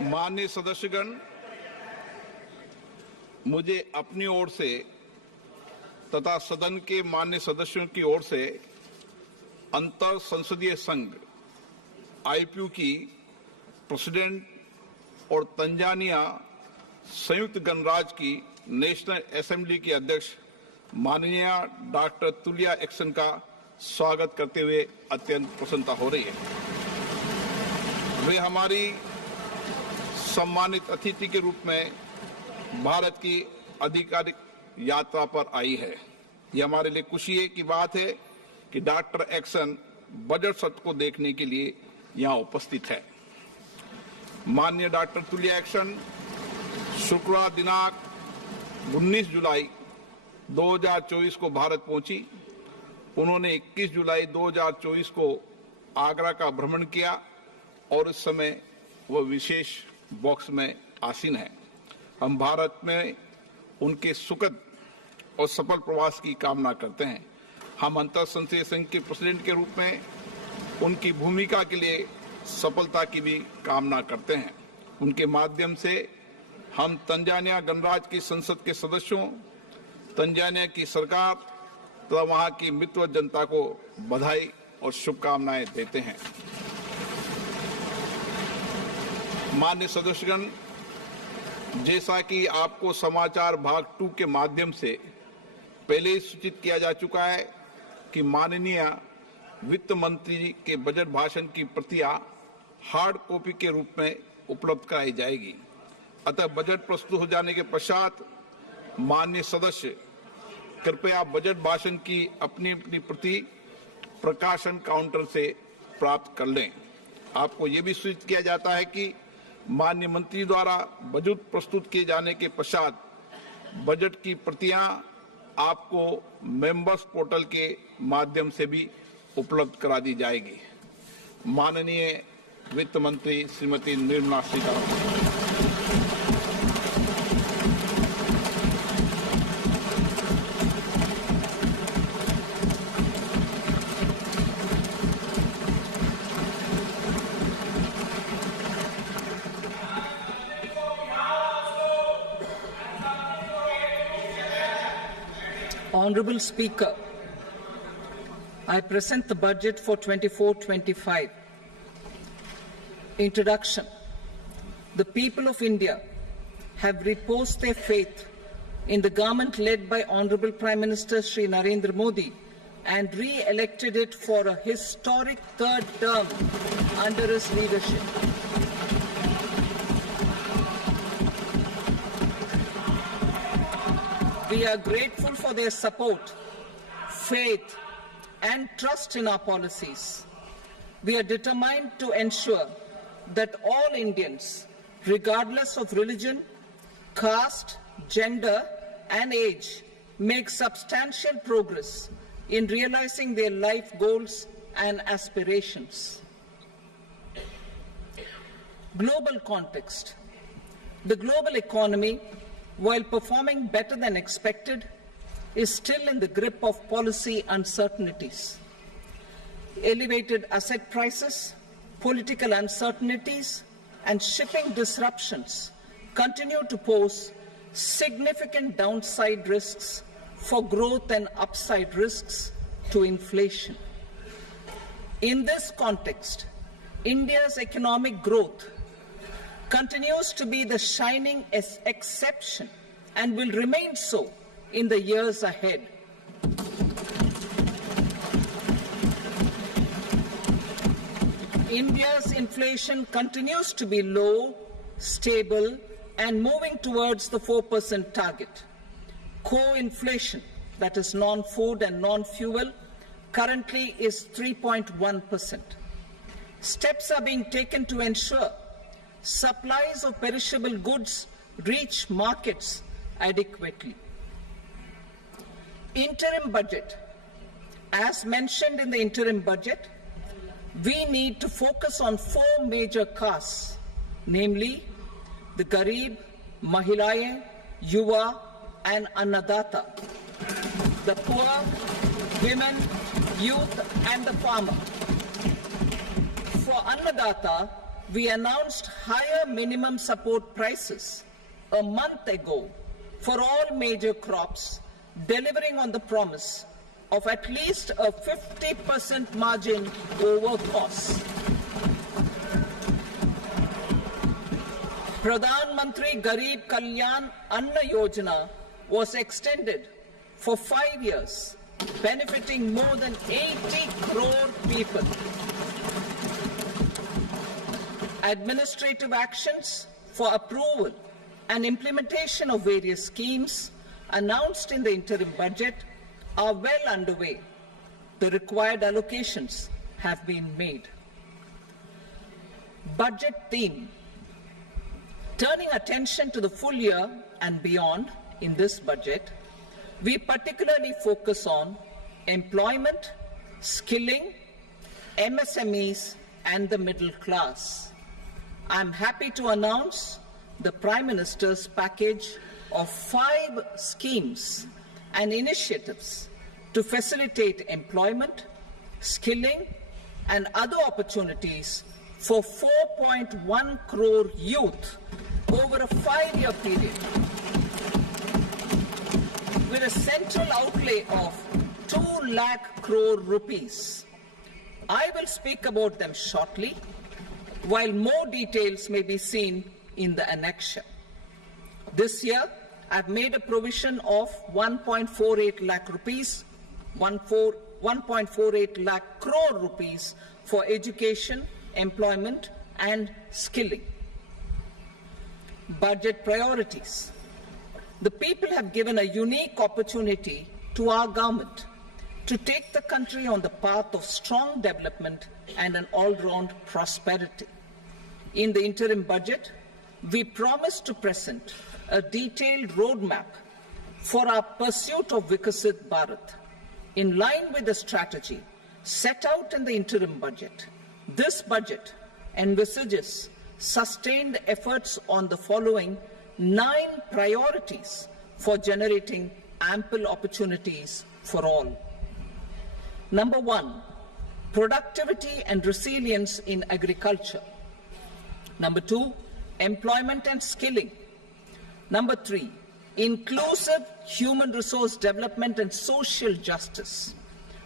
माननीय सदस्यगण, मुझे अपनी ओर से तथा सदन के माननीय सदस्यों की ओर से अंतर संसदीय संघ आईपीयू की प्रेसिडेंट और तंजानिया संयुक्त गणराज्य की नेशनल असेंबली की अध्यक्ष माननीय डॉक्टर तुलिया एक्सन का स्वागत करते हुए अत्यंत प्रसन्नता हो रही है। वे हमारी सम्मानित अतिथि के रूप में भारत की आधिकारिक यात्रा पर आई है। यह हमारे लिए खुशी की बात है कि डॉक्टर एक्सन बजट सत्र को देखने के लिए यहाँ उपस्थित है। माननीय डॉक्टर तुलिया एक्सन शुक्रवार दिनांक 19 जुलाई 2024 को भारत पहुंची। उन्होंने 21 जुलाई 2024 को आगरा का भ्रमण किया और इस समय वह विशेष बॉक्स में आसीन है। हम भारत में उनके सुखद और सफल प्रवास की कामना करते हैं। हम अंतर संसदीय संघ के प्रेसिडेंट के रूप में उनकी भूमिका के लिए सफलता की भी कामना करते हैं। उनके माध्यम से हम तंजानिया गणराज्य की संसद के सदस्यों, तंजानिया की सरकार तथा वहां की मित्र जनता को बधाई और शुभकामनाएं देते हैं। माननीय सदस्यगण, जैसा कि आपको समाचार भाग 2 के माध्यम से पहले ही सूचित किया जा चुका है कि माननीय वित्त मंत्री के बजट भाषण की प्रतियां हार्ड कॉपी के रूप में उपलब्ध कराई जाएगी। अतः बजट प्रस्तुत हो जाने के पश्चात माननीय सदस्य कृपया बजट भाषण की अपनी अपनी प्रति प्रकाशन काउंटर से प्राप्त कर लें। आपको यह भी सूचित किया जाता है कि माननीय मंत्री द्वारा बजट प्रस्तुत किए जाने के पश्चात बजट की प्रतियां आपको मेंबर्स पोर्टल के माध्यम से भी उपलब्ध करा दी जाएगी। माननीय वित्त मंत्री Shrimati Nirmala Sitharaman. Honorable Speaker, I present the budget for 24-25. Introduction. The people of India have reposed their faith in the government led by Honorable Prime Minister Shri Narendra Modi and re-elected it for a historic third term under his leadership. We are grateful for their support, faith, and trust in our policies. We are determined to ensure that all Indians, regardless of religion, caste, gender, and age, make substantial progress in realizing their life goals and aspirations. Global context. The global economy, while performing better than expected, is still in the grip of policy uncertainties. Elevated asset prices, political uncertainties, and shipping disruptions continue to pose significant downside risks for growth and upside risks to inflation. In this context, India's economic growth continues to be the shining exception and will remain so in the years ahead. India's inflation continues to be low, stable, and moving towards the 4% target. Core inflation, that is non-food and non-fuel, currently is 3.1%. Steps are being taken to ensure supplies of perishable goods reach markets adequately. Interim budget. As mentioned in the interim budget, we need to focus on 4 major castes, namely the Garib, Mahilaye, Yuva, and Annadata, the poor, women, youth, and the farmer. For Annadata, we announced higher minimum support prices a month ago for all major crops, delivering on the promise of at least a 50% margin over costs. Pradhan Mantri Garib Kalyan Anna Yojana was extended for 5 years, benefiting more than 80 crore people. Administrative actions for approval and implementation of various schemes announced in the interim budget are well underway. The required allocations have been made. Budget theme. Turning attention to the full year and beyond in this budget, we particularly focus on employment, skilling, MSMEs, and the middle class. I'm happy to announce the Prime Minister's package of 5 schemes and initiatives to facilitate employment, skilling, and other opportunities for 4.1 crore youth over a 5-year period, with a central outlay of 2 lakh crore rupees. I will speak about them shortly, while more details may be seen in the annexure. This year, I've made a provision of 1.48 lakh rupees, 1.48 lakh crore rupees for education, employment, and skilling. Budget priorities. The people have given a unique opportunity to our government to take the country on the path of strong development and an all-round prosperity. In the interim budget, we promise to present a detailed roadmap for our pursuit of Viksit Bharat. In line with the strategy set out in the interim budget, this budget envisages sustained efforts on the following 9 priorities for generating ample opportunities for all. Number 1, productivity and resilience in agriculture. Number 2, employment and skilling. Number 3, inclusive human resource development and social justice.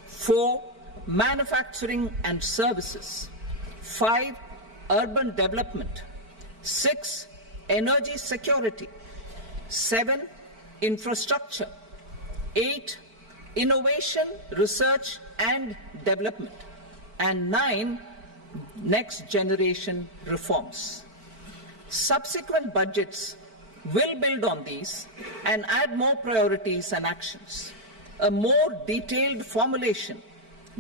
4, manufacturing and services. 5, urban development. 6, energy security. 7, infrastructure. 8, innovation, research and development. And 9, next generation reforms. Subsequent budgets will build on these and add more priorities and actions. A more detailed formulation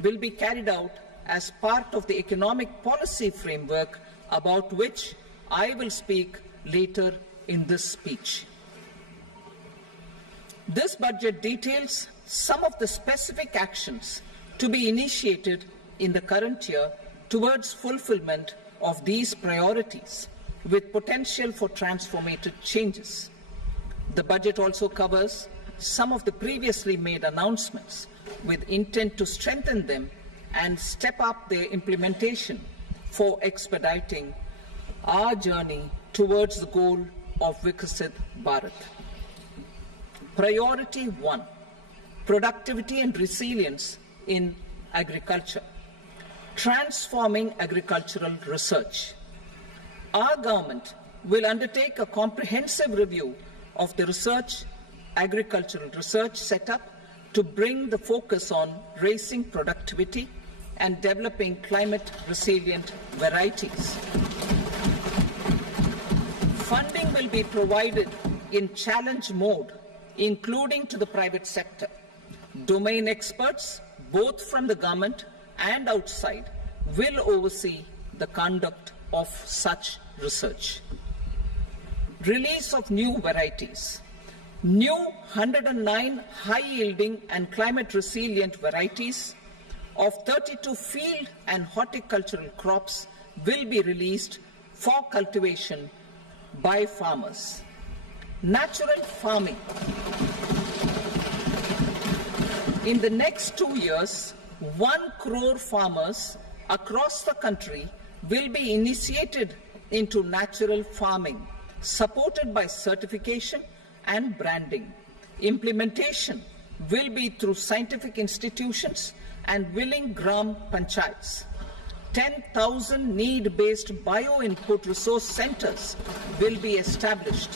will be carried out as part of the economic policy framework, about which I will speak later in this speech. This budget details some of the specific actions to be initiated in the current year towards fulfillment of these priorities, with potential for transformative changes. The budget also covers some of the previously made announcements, with intent to strengthen them and step up their implementation for expediting our journey towards the goal of Viksit Bharat. Priority 1, productivity and resilience in agriculture. Transforming agricultural research. Our government will undertake a comprehensive review of the agricultural research setup to bring the focus on raising productivity and developing climate-resilient varieties. Funding will be provided in challenge mode, including to the private sector. Domain experts, both from the government and outside, will oversee the conduct of such research. Release of new varieties. New 109 high-yielding and climate-resilient varieties of 32 field and horticultural crops will be released for cultivation by farmers. Natural farming. In the next 2 years, 1 crore farmers across the country will be initiated into natural farming, supported by certification and branding. Implementation will be through scientific institutions and willing gram panchayats. 10,000 need-based bio-input resource centers will be established.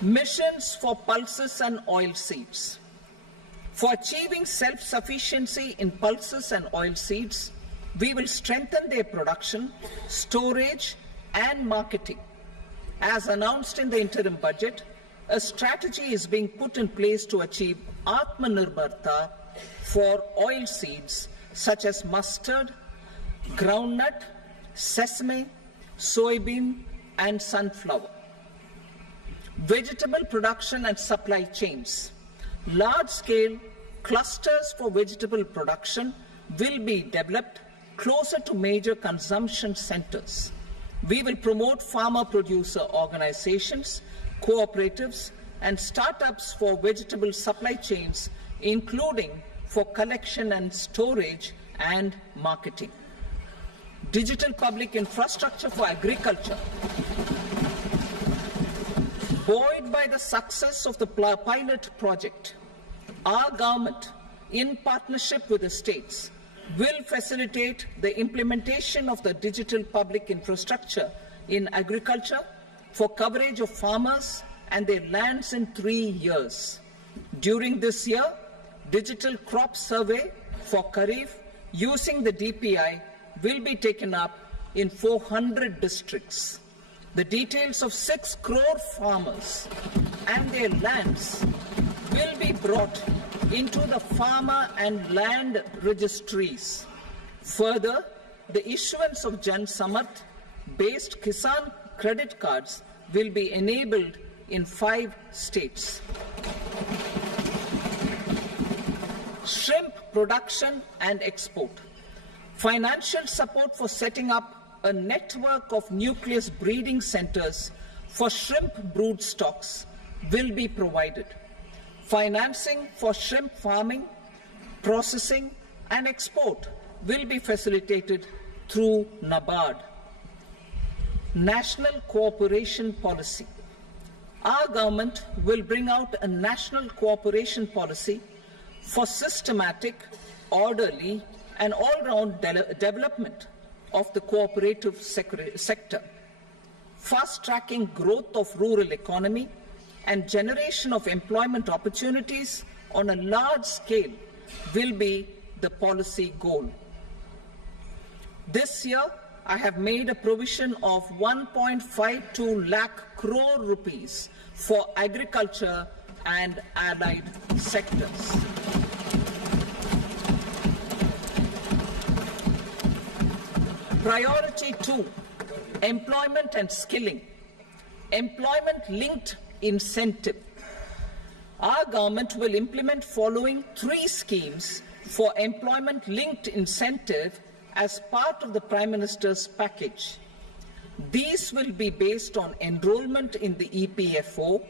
Missions for pulses and oilseeds. For achieving self-sufficiency in pulses and oilseeds, we will strengthen their production, storage, and marketing. As announced in the interim budget, a strategy is being put in place to achieve Atmanirbharta for oilseeds such as mustard, groundnut, sesame, soybean, and sunflower. Vegetable production and supply chains. Large-scale clusters for vegetable production will be developed closer to major consumption centers. We will promote farmer-producer organizations, cooperatives, and startups for vegetable supply chains, including for collection and storage and marketing. Digital public infrastructure for agriculture. Buoyed by the success of the pilot project, our government, in partnership with the states, will facilitate the implementation of the digital public infrastructure in agriculture for coverage of farmers and their lands in 3 years. During this year, digital crop survey for Kharif using the DPI will be taken up in 400 districts. The details of 6 crore farmers and their lands will be brought into the farmer and land registries. Further, the issuance of Jan Samarth based Kisan credit cards will be enabled in 5 states. Shrimp production and export. Financial support for setting up a network of nucleus breeding centers for shrimp brood stocks will be provided. Financing for shrimp farming, processing, and export will be facilitated through NABARD. National cooperation policy. Our government will bring out a national cooperation policy for systematic, orderly, and all-round development of the cooperative sector, fast-tracking growth of rural economy and generation of employment opportunities on a large scale will be the policy goal. This year, I have made a provision of 1.52 lakh crore rupees for agriculture and allied sectors. Priority 2, employment and skilling. Employment-linked incentive. Our government will implement following 3 schemes for employment-linked incentive as part of the Prime Minister's package. These will be based on enrollment in the EPFO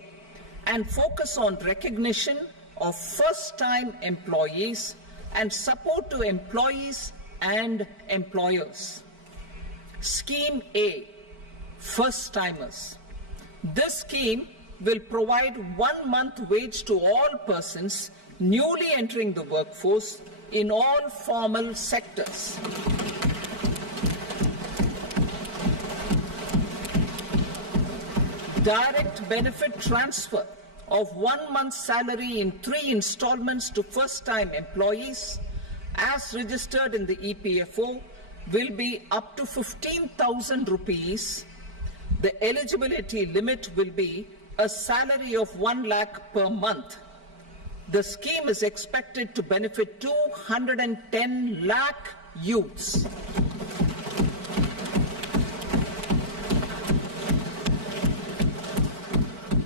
and focus on recognition of first-time employees and support to employees and employers. Scheme A, first-timers. This scheme will provide 1 month wage to all persons newly entering the workforce in all formal sectors. Direct benefit transfer of 1 month's salary in 3 installments to first-time employees as registered in the EPFO will be up to 15,000 rupees. The eligibility limit will be a salary of 1 lakh per month. The scheme is expected to benefit 210 lakh youths.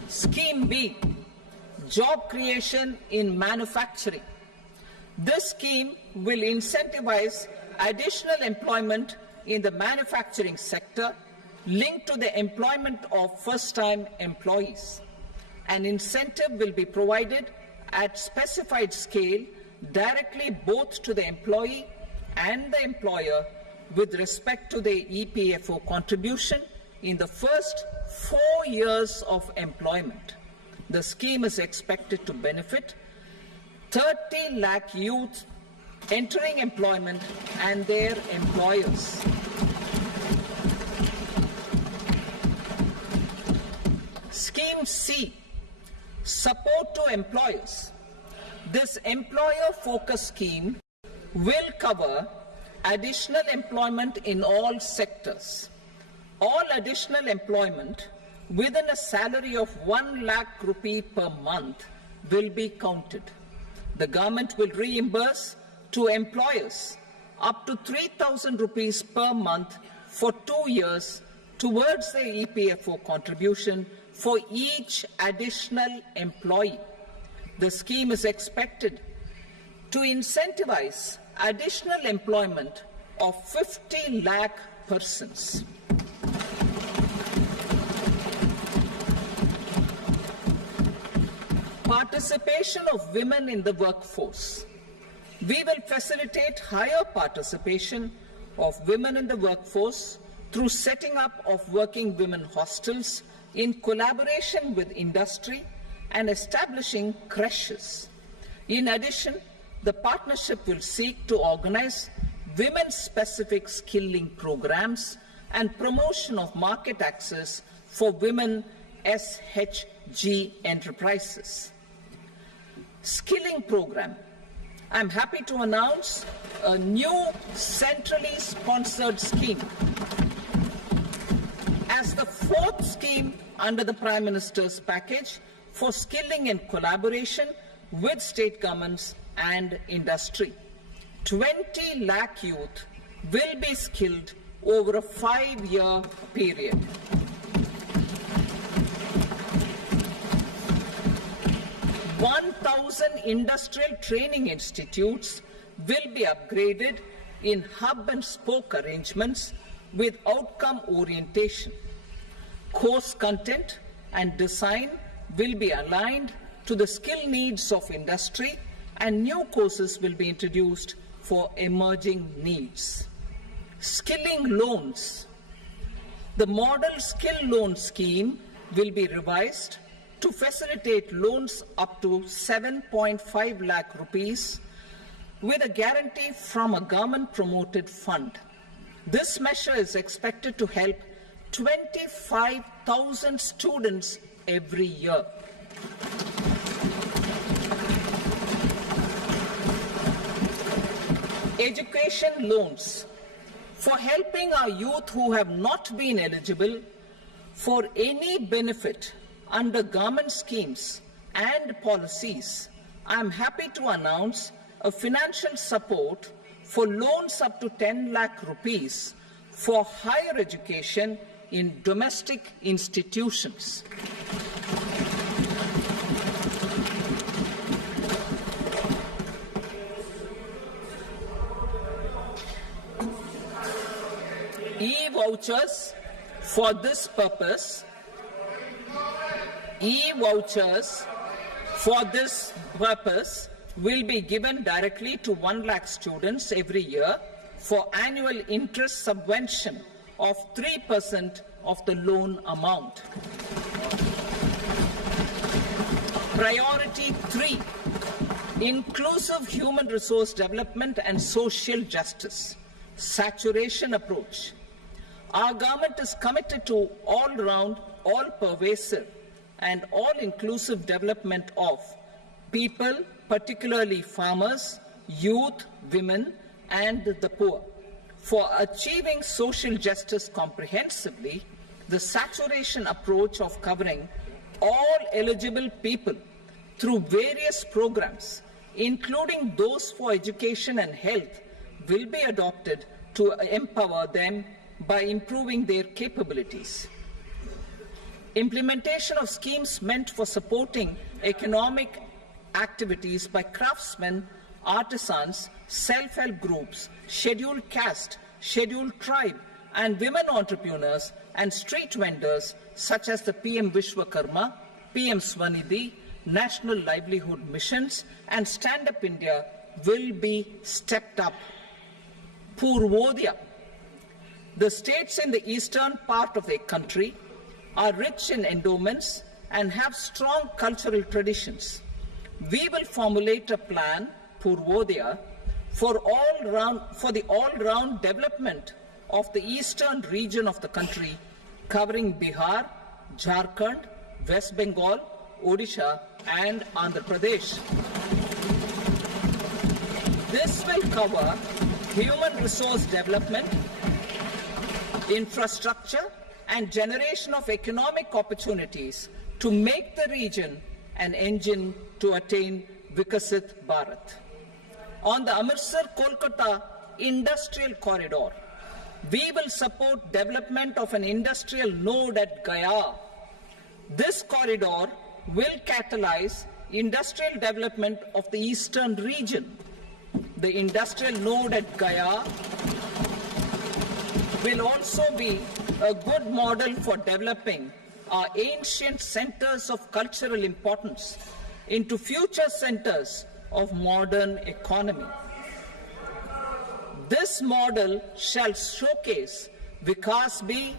Scheme B, job creation in manufacturing. This scheme will incentivize additional employment in the manufacturing sector linked to the employment of first-time employees. An incentive will be provided at specified scale directly both to the employee and the employer with respect to the EPFO contribution in the first 4 years of employment. The scheme is expected to benefit 30 lakh youth entering employment and their employers. Scheme C, support to employers. This employer-focused scheme will cover additional employment in all sectors. All additional employment within a salary of 1 lakh rupee per month will be counted. The government will reimburse to employers up to 3,000 rupees per month for 2 years towards the EPFO contribution for each additional employee. The scheme is expected to incentivize additional employment of 50 lakh persons. Participation of women in the workforce. We will facilitate higher participation of women in the workforce through setting up of working women hostels in collaboration with industry and establishing creches. In addition, the partnership will seek to organize women-specific skilling programs and promotion of market access for women SHG enterprises. Skilling program. I'm happy to announce a new centrally sponsored scheme as the fourth scheme under the Prime Minister's package for skilling in collaboration with state governments and industry. 20 lakh youth will be skilled over a 5-year period. Industrial training institutes will be upgraded in hub and spoke arrangements with outcome orientation. Course content and design will be aligned to the skill needs of industry, and new courses will be introduced for emerging needs. Skilling loans. The model skill loan scheme will be revised to facilitate loans up to 7.5 lakh rupees with a guarantee from a government-promoted fund. This measure is expected to help 25,000 students every year. Education loans. For helping our youth who have not been eligible for any benefit under government schemes and policies, I am happy to announce a financial support for loans up to 10 lakh rupees for higher education in domestic institutions. E-vouchers for this purpose. E-vouchers for this purpose will be given directly to 1 lakh students every year for annual interest subvention of 3% of the loan amount. Priority 3, inclusive human resource development and social justice. Saturation approach. Our government is committed to all-round, all-pervasive and all-inclusive development of people, particularly farmers, youth, women, and the poor. For achieving social justice comprehensively, the saturation approach of covering all eligible people through various programs, including those for education and health, will be adopted to empower them by improving their capabilities. Implementation of schemes meant for supporting economic activities by craftsmen, artisans, self-help groups, scheduled caste, scheduled tribe, and women entrepreneurs and street vendors such as the PM Vishwakarma, PM Swanidhi, National Livelihood Missions, and Stand Up India will be stepped up. Purvodaya, The states in the eastern part of the country are rich in endowments and have strong cultural traditions. We will formulate a plan, Purvodaya, for the all-round development of the eastern region of the country, covering Bihar, Jharkhand, West Bengal, Odisha, and Andhra Pradesh. This will cover human resource development, infrastructure, and generation of economic opportunities to make the region an engine to attain Vikasit Bharat. On the Amritsar-Kolkata Industrial Corridor, we will support development of an industrial node at Gaya. This corridor will catalyze industrial development of the eastern region. The industrial node at Gaya will also be a good model for developing our ancient centers of cultural importance into future centers of modern economy. This model shall showcase Vikas B,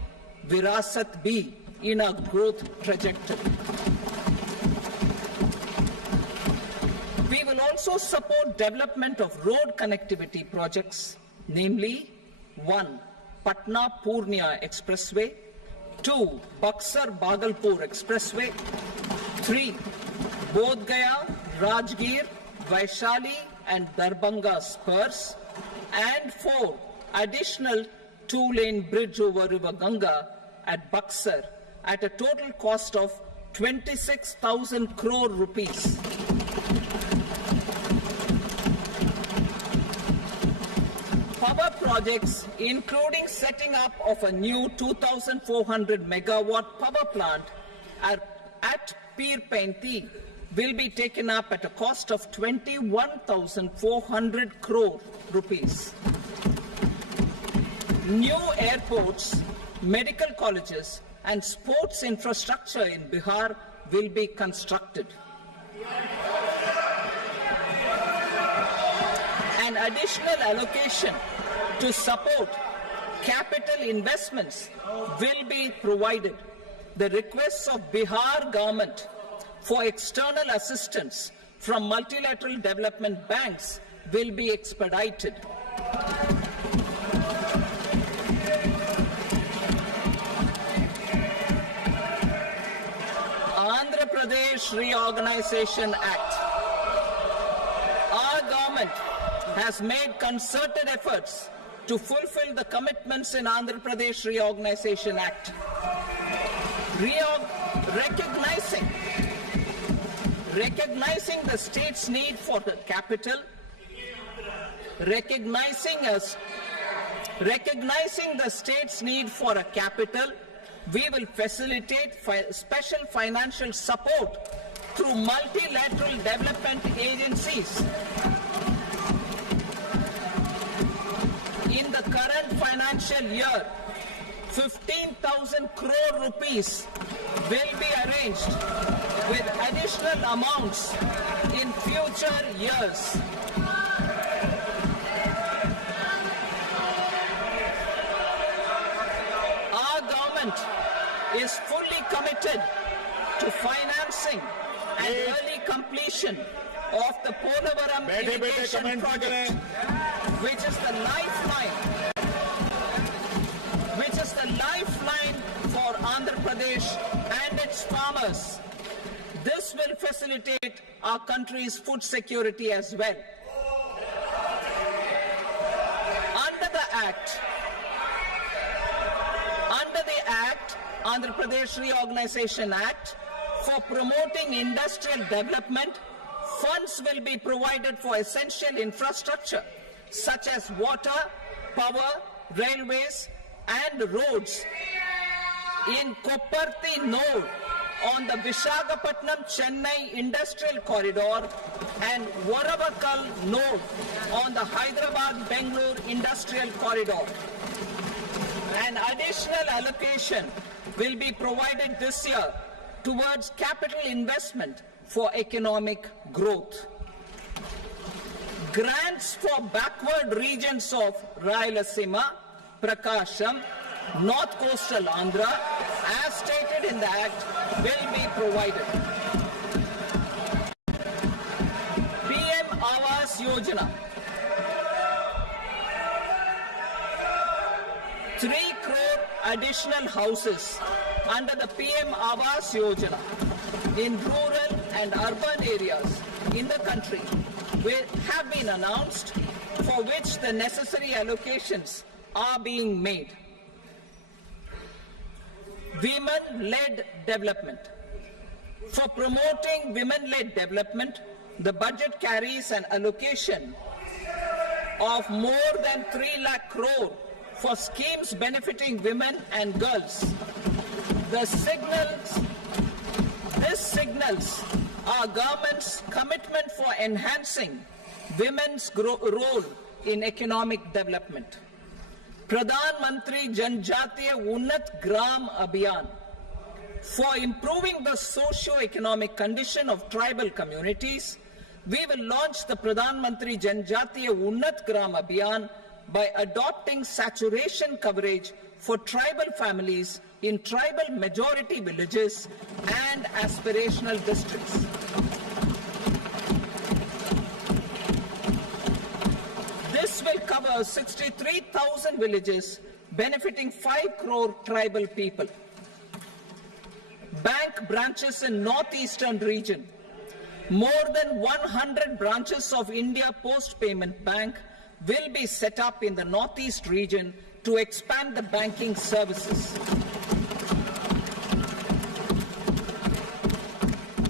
Virasat B in our growth trajectory. We will also support development of road connectivity projects, namely 1. Patna-Purnia Expressway, 2. Buxar-Bhagalpur Expressway, 3. Bodh Gaya, Rajgir, Vaishali and Darbhanga spurs, and 4. Additional 2-lane bridge over River Ganga at Buxar at a total cost of 26,000 crore rupees. Power projects, including setting up of a new 2,400 megawatt power plant at Pir Painti, will be taken up at a cost of 21,400 crore rupees. New airports, medical colleges, and sports infrastructure in Bihar will be constructed. An additional allocation to support capital investments will be provided. The requests of Bihar government for external assistance from multilateral development banks will be expedited. Andhra Pradesh Reorganization Act. Our government has made concerted efforts to fulfill the commitments in Andhra Pradesh Reorganization Act. Recognizing the state's need for the capital, recognizing the state's need for a capital, we will facilitate special financial support through multilateral development agencies. In the current financial year, 15,000 crore rupees will be arranged with additional amounts in future years. Our government is fully committed to financing and early completion of the Polavaram irrigation project, which is the lifeline for Andhra Pradesh and its farmers. This will facilitate our country's food security as well. Under the Act, Andhra Pradesh Reorganization Act, for promoting industrial development, funds will be provided for essential infrastructure such as water, power, railways, and roads. In Kopparthi node on the Visakhapatnam-Chennai Industrial Corridor and Varavakal node on the Hyderabad-Bangalore Industrial Corridor. An additional allocation will be provided this year towards capital investment for economic growth. Grants for backward regions of Rayalaseema, Prakasham, North Coastal Andhra, as stated in the Act, will be provided. PM Awas Yojana. 3 crore additional houses under the PM Awas Yojana in rural and urban areas in the country have been announced, for which the necessary allocations are being made. Women-led development. For promoting women-led development, the budget carries an allocation of more than 3 lakh crore for schemes benefiting women and girls. This signals our government's commitment for enhancing women's role in economic development. Pradhan Mantri Janjatiya Unnat Gram Abhiyan. For improving the socio-economic condition of tribal communities, we will launch the Pradhan Mantri Janjatiya Unnat Gram Abhiyan by adopting saturation coverage for tribal families in tribal majority villages and aspirational districts. This will cover 63,000 villages, benefiting 5 crore tribal people. Bank branches in northeastern region. More than 100 branches of India Post Payment Bank will be set up in the northeast region to expand the banking services.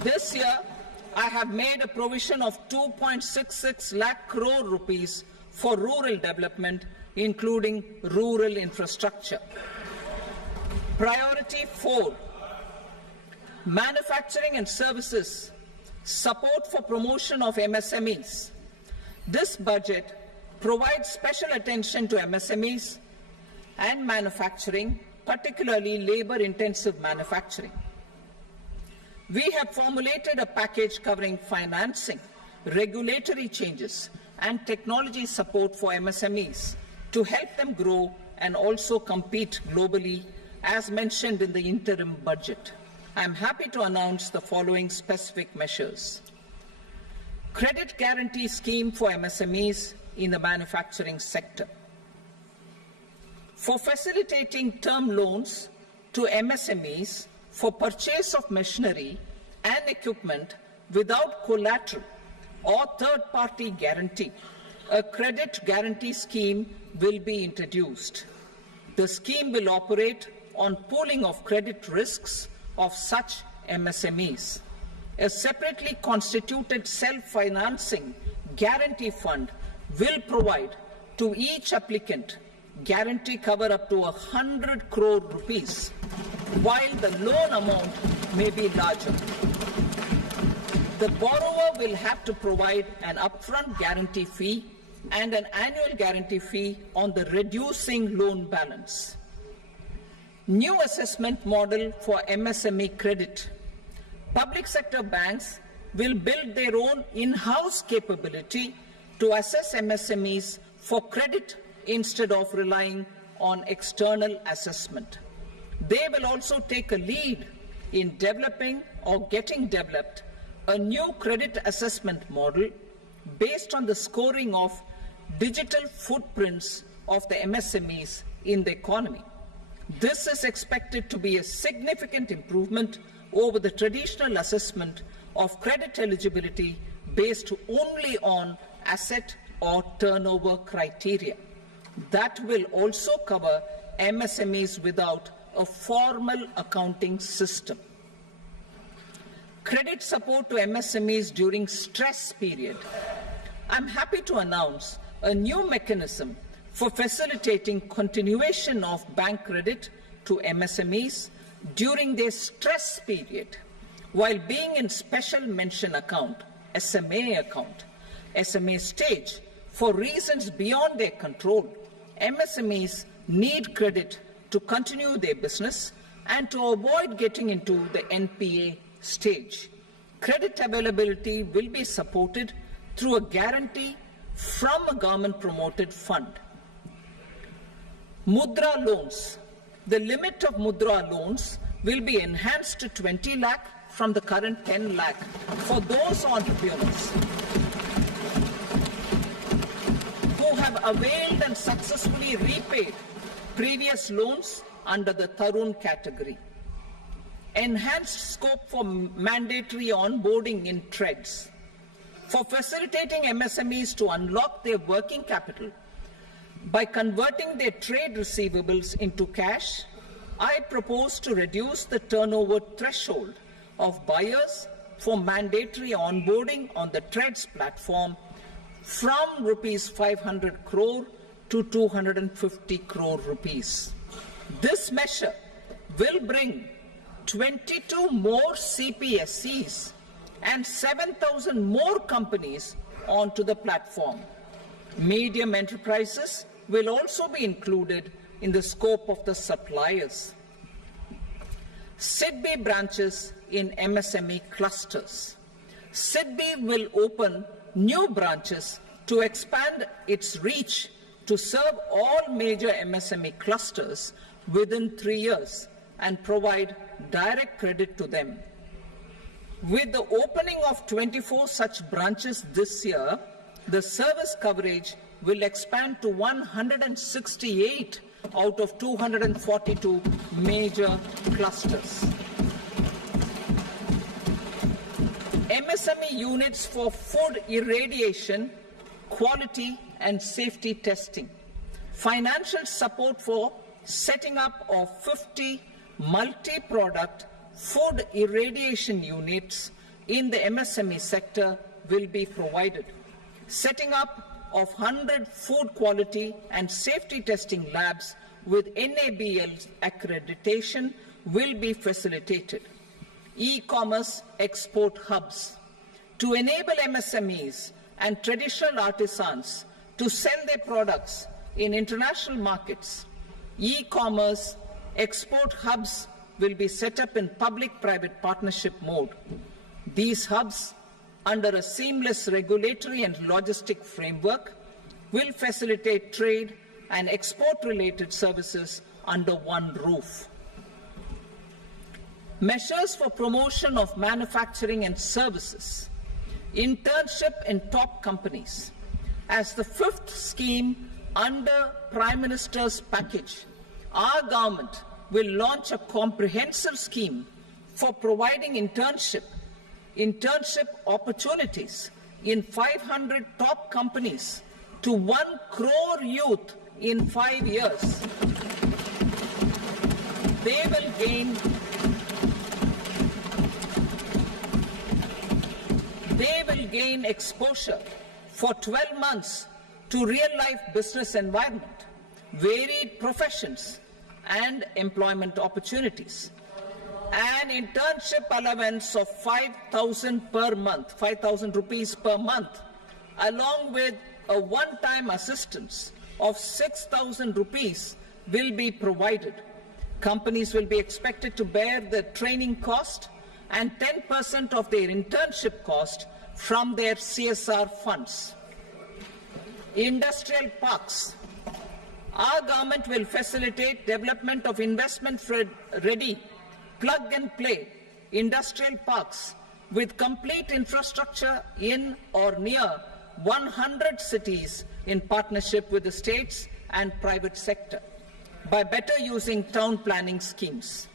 This year, I have made a provision of 2.66 lakh crore rupees for rural development, including rural infrastructure. Priority 4, manufacturing and services, support for promotion of MSMEs. This budget provides special attention to MSMEs and manufacturing, particularly labor-intensive manufacturing. We have formulated a package covering financing, regulatory changes, and technology support for MSMEs to help them grow and also compete globally, as mentioned in the interim budget. I am happy to announce the following specific measures. Credit guarantee scheme for MSMEs in the manufacturing sector. For facilitating term loans to MSMEs for purchase of machinery and equipment without collateral or third-party guarantee, a credit guarantee scheme will be introduced. The scheme will operate on pooling of credit risks of such MSMEs. A separately constituted self-financing guarantee fund will provide to each applicant guarantee cover up to 100 crore rupees, while the loan amount may be larger. The borrower will have to provide an upfront guarantee fee and an annual guarantee fee on the reducing loan balance. New assessment model for MSME credit. Public sector banks will build their own in-house capability to assess MSMEs for credit instead of relying on external assessment. They will also take a lead in developing or getting developed a new credit assessment model based on the scoring of digital footprints of the MSMEs in the economy. This is expected to be a significant improvement over the traditional assessment of credit eligibility based only on asset or turnover criteria. That will also cover MSMEs without a formal accounting system. Credit support to MSMEs during stress period. I'm happy to announce a new mechanism for facilitating continuation of bank credit to MSMEs during their stress period while being in special mention account, SMA stage, for reasons beyond their control. MSMEs need credit to continue their business and to avoid getting into the NPA stage. Credit availability will be supported through a guarantee from a government-promoted fund. Mudra loans. The limit of Mudra loans will be enhanced to 20 lakh from the current 10 lakh for those entrepreneurs who have availed and successfully repaid previous loans under the Tarun category. Enhanced scope for mandatory onboarding in TREDS. For facilitating MSMEs to unlock their working capital by converting their trade receivables into cash, I propose to reduce the turnover threshold of buyers for mandatory onboarding on the TREDS platform from rupees 500 crore to 250 crore rupees. This measure will bring 22 more CPSCs and 7,000 more companies onto the platform. Medium enterprises will also be included in the scope of the suppliers. SIDBI branches in MSME clusters. SIDBI will open new branches to expand its reach to serve all major MSME clusters within 3 years and provide direct credit to them. With the opening of 24 such branches this year, the service coverage will expand to 168 out of 242 major clusters. MSME units for food irradiation, quality and safety testing. Financial support for setting up of 50 multi-product food irradiation units in the MSME sector will be provided. Setting up of 100 food quality and safety testing labs with NABL accreditation will be facilitated. E-commerce export hubs. To enable MSMEs and traditional artisans to sell their products in international markets, e-commerce export hubs will be set up in public-private partnership mode. These hubs, under a seamless regulatory and logistic framework, will facilitate trade and export-related services under one roof. Measures for promotion of manufacturing and services. Internship in top companies. As the fifth scheme under Prime Minister's package, our government will launch a comprehensive scheme for providing internship opportunities in 500 top companies to 1 crore youth in 5 years. They will gain exposure for 12 months to real-life business environment, varied professions, and employment opportunities. An internship allowance of 5,000 per month, 5,000 rupees per month, along with a one-time assistance of 6,000 rupees will be provided. Companies will be expected to bear the training cost and 10% of their internship cost from their CSR funds. Industrial parks. Our government will facilitate development of investment-ready, plug-and-play industrial parks with complete infrastructure in or near 100 cities in partnership with the states and private sector by better using town planning schemes.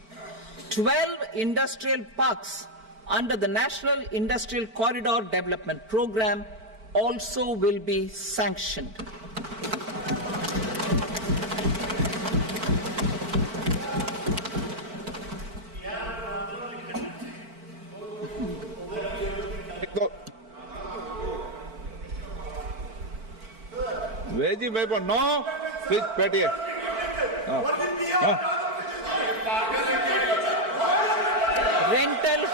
12 industrial parks under the National Industrial Corridor Development Program also will be sanctioned. Veggie paper, no. Please, Petty. Rental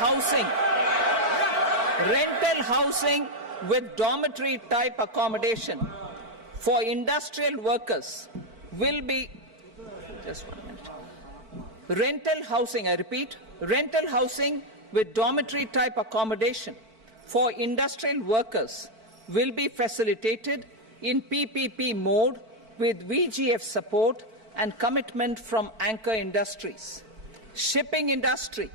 housing with dormitory type accommodation for industrial workers will be, just 1 minute. Rental housing, I repeat, rental housing with dormitory type accommodation for industrial workers will be facilitated in PPP mode with VGF support and commitment from anchor industries. Shipping industry,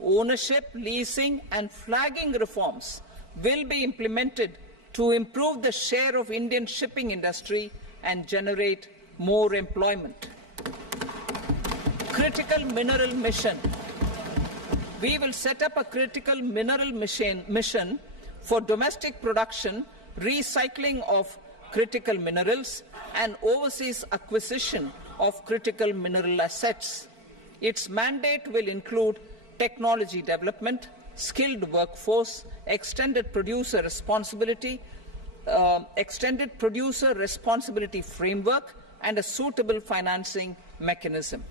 ownership, leasing and flagging reforms will be implemented to improve the share of Indian shipping industry and generate more employment. Critical mineral mission. We will set up a critical mineral mission for domestic production, recycling of critical minerals and overseas acquisition of critical mineral assets. Its mandate will include technology development, skilled workforce, extended producer responsibility framework and a suitable financing mechanism.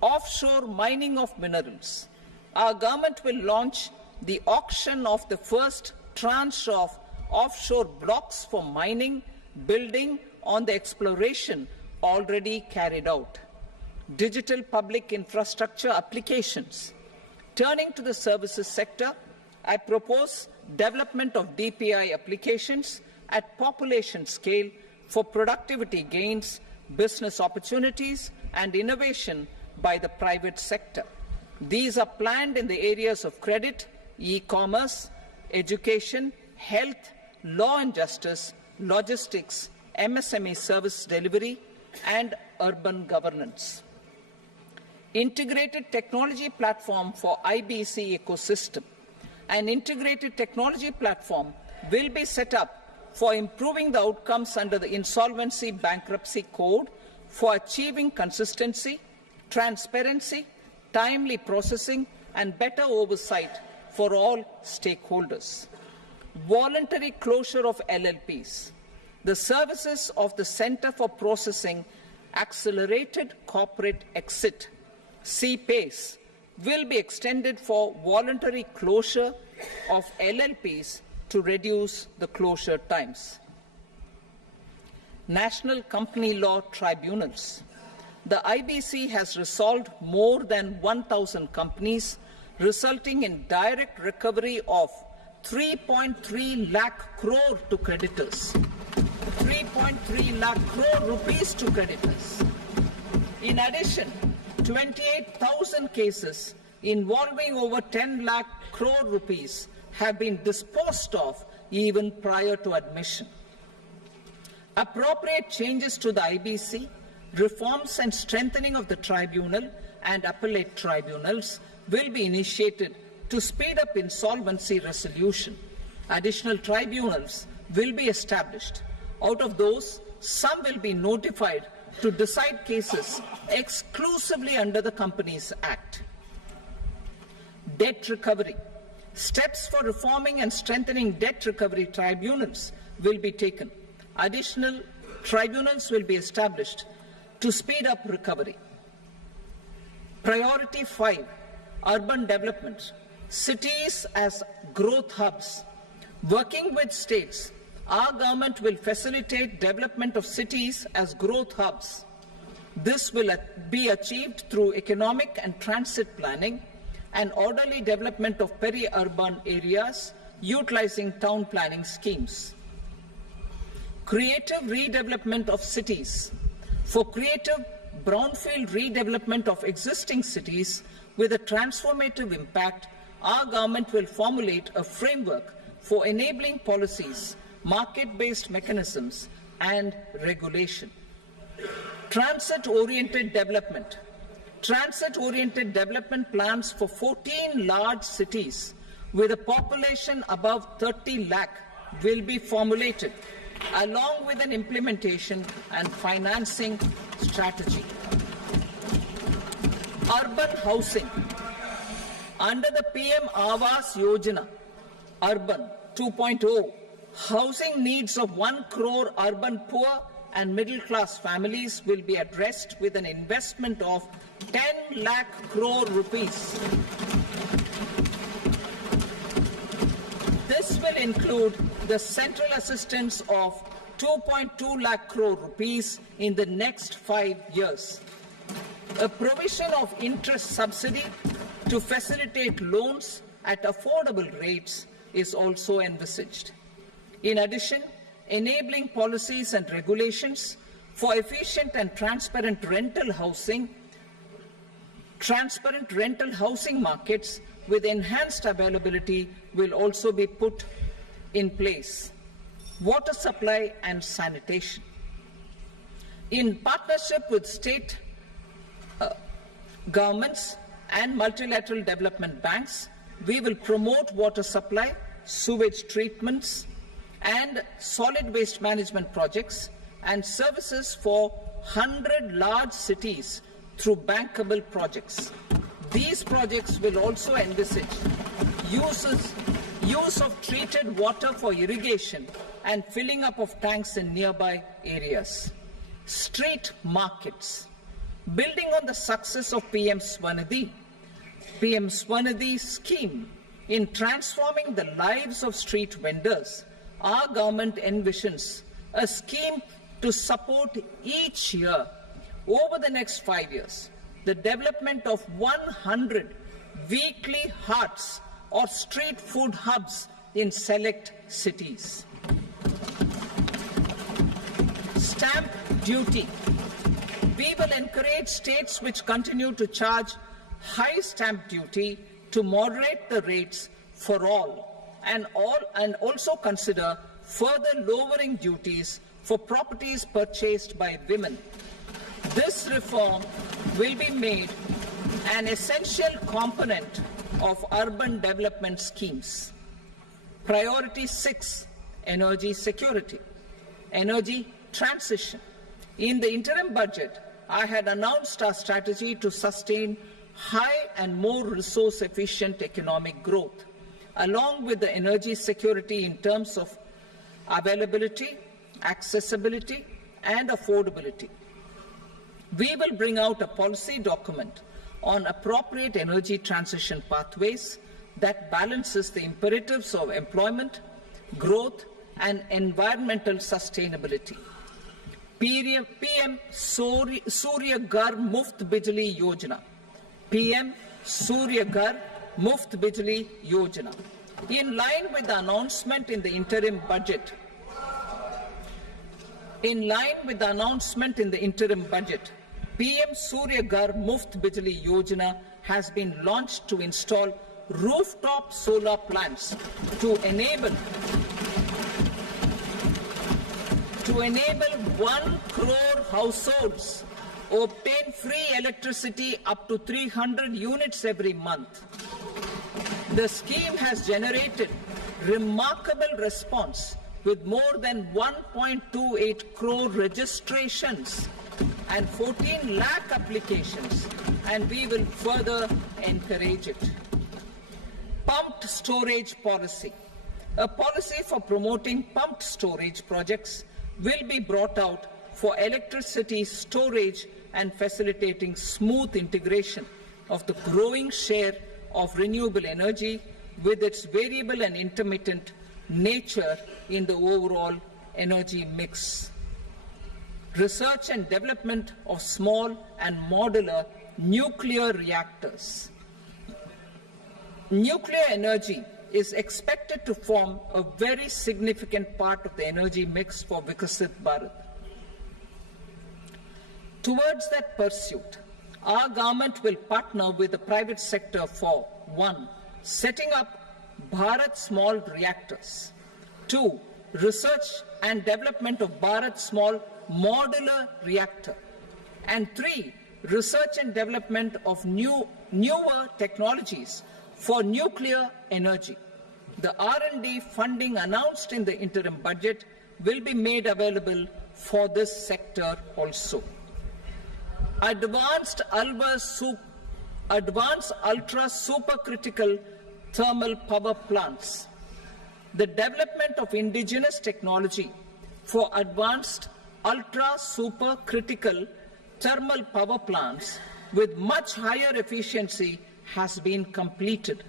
Offshore mining of minerals. Our government will launch the auction of the first tranche of offshore blocks for mining, building on the exploration already carried out. Digital public infrastructure applications. Turning to the services sector, I propose development of DPI applications at population scale for productivity gains, business opportunities and innovation by the private sector. These are planned in the areas of credit, e-commerce, education, health, law and justice, logistics, MSME service delivery, and urban governance. Integrated technology platform for IBC ecosystem. An integrated technology platform will be set up for improving the outcomes under the Insolvency Bankruptcy Code for achieving consistency, transparency, timely processing, and better oversight for all stakeholders. Voluntary closure of LLPs. The services of the Center for Processing Accelerated Corporate Exit, CPACE, will be extended for voluntary closure of LLPs to reduce the closure times. National Company Law Tribunals. The IBC has resolved more than 1,000 companies, resulting in direct recovery of 3.3 lakh crore to creditors. 3.3 lakh crore rupees to creditors. In addition, 28,000 cases involving over 10 lakh crore rupees have been disposed of even prior to admission. Appropriate changes to the IBC, reforms and strengthening of the tribunal and appellate tribunals will be initiated to speed up insolvency resolution. Additional tribunals will be established. Out of those, some will be notified to decide cases exclusively under the Companies Act. Debt recovery. Steps for reforming and strengthening debt recovery tribunals will be taken. Additional tribunals will be established to speed up recovery. Priority 5, urban development. Cities as growth hubs. Working with states, our government will facilitate development of cities as growth hubs. This will be achieved through economic and transit planning and orderly development of peri-urban areas utilizing town planning schemes. Creative redevelopment of cities. For creative brownfield redevelopment of existing cities with a transformative impact, our government will formulate a framework for enabling policies, market-based mechanisms, and regulation. Transit-oriented development. Transit-oriented development plans for 14 large cities with a population above 30 lakh will be formulated, along with an implementation and financing strategy. Urban housing. Under the PM Awas Yojana, Urban 2.0, housing needs of 1 crore urban poor and middle-class families will be addressed with an investment of 10 lakh crore rupees. This will include the central assistance of 2.2 lakh crore rupees in the next 5 years. A provision of interest subsidy to facilitate loans at affordable rates is also envisaged. In addition, enabling policies and regulations For efficient and transparent rental housing markets with enhanced availability will also be put in place. Water supply and sanitation. In partnership with state governments and multilateral development banks, we will promote water supply, sewage treatments, and solid waste management projects and services for 100 large cities through bankable projects. These projects will also envisage use of treated water for irrigation and filling up of tanks in nearby areas. Street markets. Building on the success of PM Swanidhi scheme in transforming the lives of street vendors, our government envisions a scheme to support each year over the next 5 years the development of 100 weekly hearts or street food hubs in select cities. Stamp duty. We will encourage states which continue to charge high stamp duty to moderate the rates for all and also consider further lowering duties for properties purchased by women. This reform will be made an essential component of urban development schemes. Priority 6, energy security, energy transition. In the interim budget, I had announced our strategy to sustain high and more resource-efficient economic growth, along with the energy security in terms of availability, accessibility, and affordability. We will bring out a policy document on appropriate energy transition pathways that balances the imperatives of employment, growth, and environmental sustainability. PM Surya Ghar Muft Bijli Yojana. PM Surya Ghar Muft Bijli Yojana. In line with the announcement in the interim budget, PM Surya Ghar Muft Bijli Yojana has been launched to install rooftop solar plants to enable 1 crore households obtain free electricity up to 300 units every month. The scheme has generated remarkable response with more than 1.28 crore registrations and 14 lakh applications, and we will further encourage it. Pumped storage policy. A policy for promoting pumped storage projects will be brought out for electricity storage and facilitating smooth integration of the growing share of renewable energy with its variable and intermittent nature in the overall energy mix. Research and development of small and modular nuclear reactors. Nuclear energy is expected to form a very significant part of the energy mix for Viksit Bharat. Towards that pursuit, our government will partner with the private sector for 1. Setting up Bharat Small Reactors, 2. Research and development of Bharat Small Modular Reactor, and 3. Research and development of newer technologies for nuclear energy. The R&D funding announced in the interim budget will be made available for this sector also. Advanced ultra supercritical thermal power plants. The development of indigenous technology for advanced ultra supercritical thermal power plants with much higher efficiency has been completed.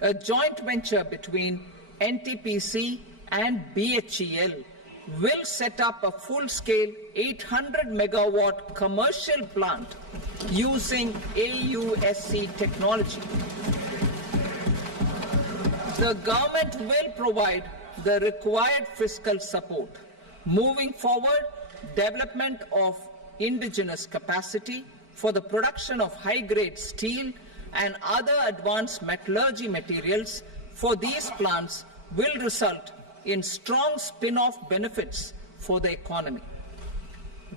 A joint venture between NTPC and BHEL will set up a full-scale 800 megawatt commercial plant using AUSC technology. The government will provide the required fiscal support. Moving forward, development of indigenous capacity for the production of high-grade steel and other advanced metallurgy materials for these plants will result in strong spin-off benefits for the economy.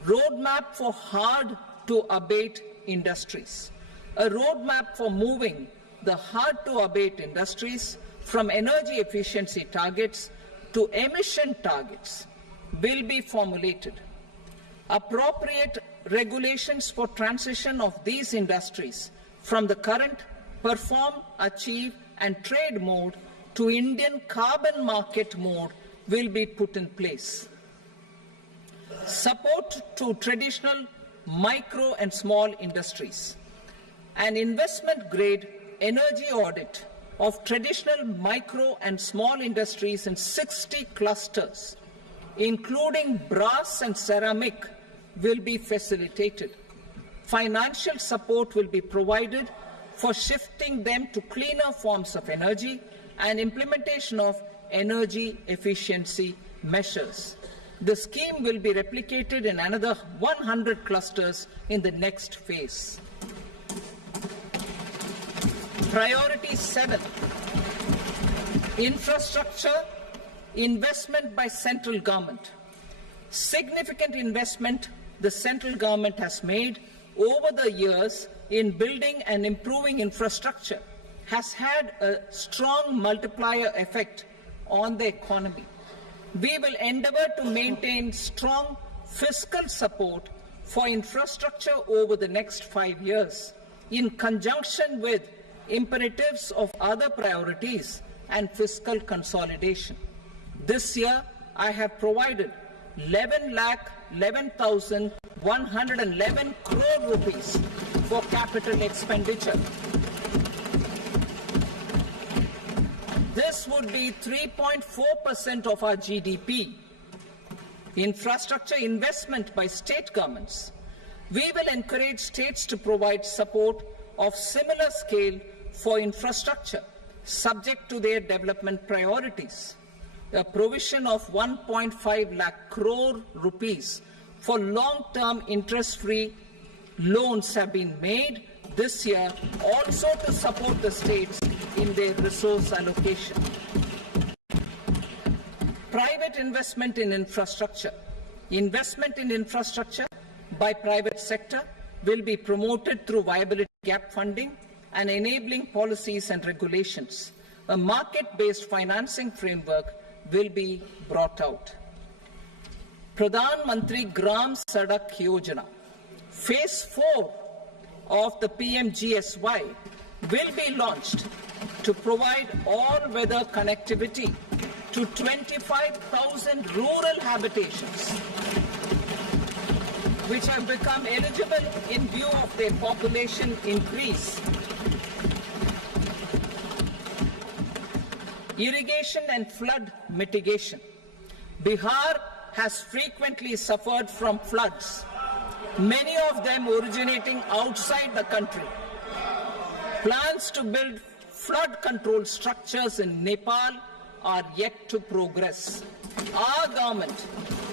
Roadmap for hard-to-abate industries. A roadmap for moving the hard-to-abate industries from energy efficiency targets to emission targets will be formulated. Appropriate regulations for transition of these industries from the current perform, achieve and trade mode to Indian carbon market mode will be put in place. Support to traditional micro and small industries. An investment-grade energy audit of traditional micro and small industries in 60 clusters, including brass and ceramic, will be facilitated. Financial support will be provided for shifting them to cleaner forms of energy and implementation of energy efficiency measures. The scheme will be replicated in another 100 clusters in the next phase. Priority 7, infrastructure investment by central government. Significant investment the central government has made over the years in building and improving infrastructure has had a strong multiplier effect on the economy. We will endeavour to maintain strong fiscal support for infrastructure over the next 5 years in conjunction with imperatives of other priorities and fiscal consolidation. This year, I have provided 11,11,111 crore rupees for capital expenditure. This would be 3.4% of our GDP. Infrastructure investment by state governments. We will encourage states to provide support of similar scale for infrastructure, subject to their development priorities. A provision of 1.5 lakh crore rupees for long-term interest-free loans have been made this year also to support the states in their resource allocation. Private investment in infrastructure. Investment in infrastructure by private sector will be promoted through viability gap funding and enabling policies and regulations. A market-based financing framework will be brought out. Pradhan Mantri Gram Sadak Yojana. Phase 4 of the PMGSY will be launched to provide all-weather connectivity to 25,000 rural habitations, which have become eligible in view of their population increase. Irrigation and flood mitigation. Bihar has frequently suffered from floods, many of them originating outside the country. Plans to build flood control structures in Nepal are yet to progress. Our government,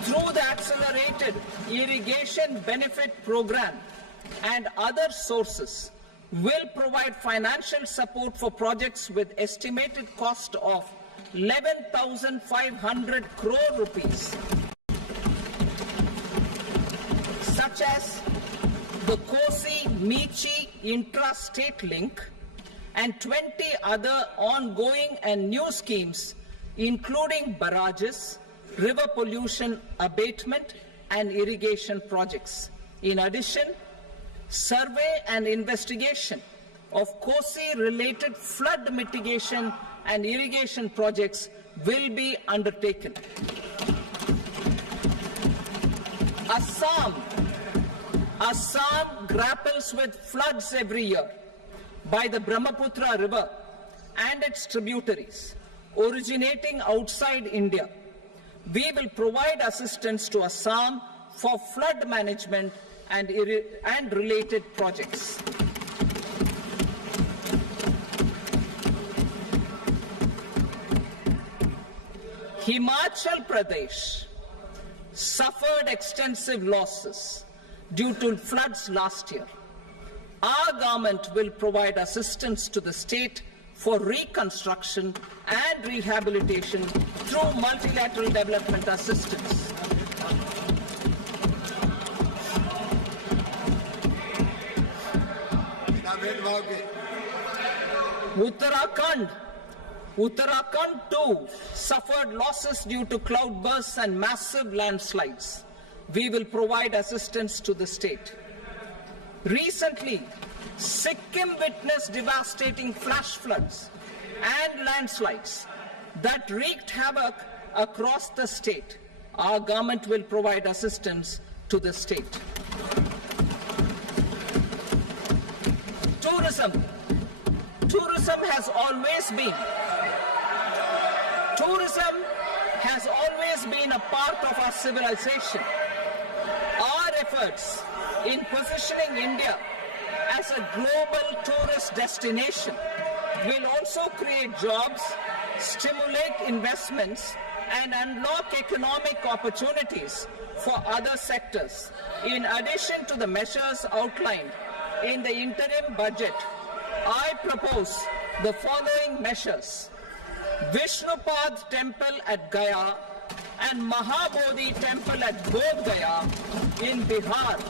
through the Accelerated Irrigation Benefit Program and other sources, will provide financial support for projects with estimated cost of 11,500 crore rupees, such as the Kosi-Michi intra-state link and 20 other ongoing and new schemes, including barrages, river pollution abatement and irrigation projects. In addition, survey and investigation of Kosi-related flood mitigation and irrigation projects will be undertaken. Assam grapples with floods every year by the Brahmaputra River and its tributaries originating outside India. We will provide assistance to Assam for flood management and related projects. Himachal Pradesh. suffered extensive losses due to floods last year. Our government will provide assistance to the state for reconstruction and rehabilitation through multilateral development assistance. Uttarakhand too suffered losses due to cloudbursts and massive landslides. We will provide assistance to the state. Recently, Sikkim witnessed devastating flash floods and landslides that wreaked havoc across the state. Our government will provide assistance to the state. Tourism. Tourism has always been a part of our civilization. Our efforts in positioning India as a global tourist destination will also create jobs, stimulate investments, and unlock economic opportunities for other sectors. In addition to the measures outlined in the interim budget, I propose the following measures. Vishnupad Temple at Gaya and Mahabodhi Temple at Bodh Gaya in Bihar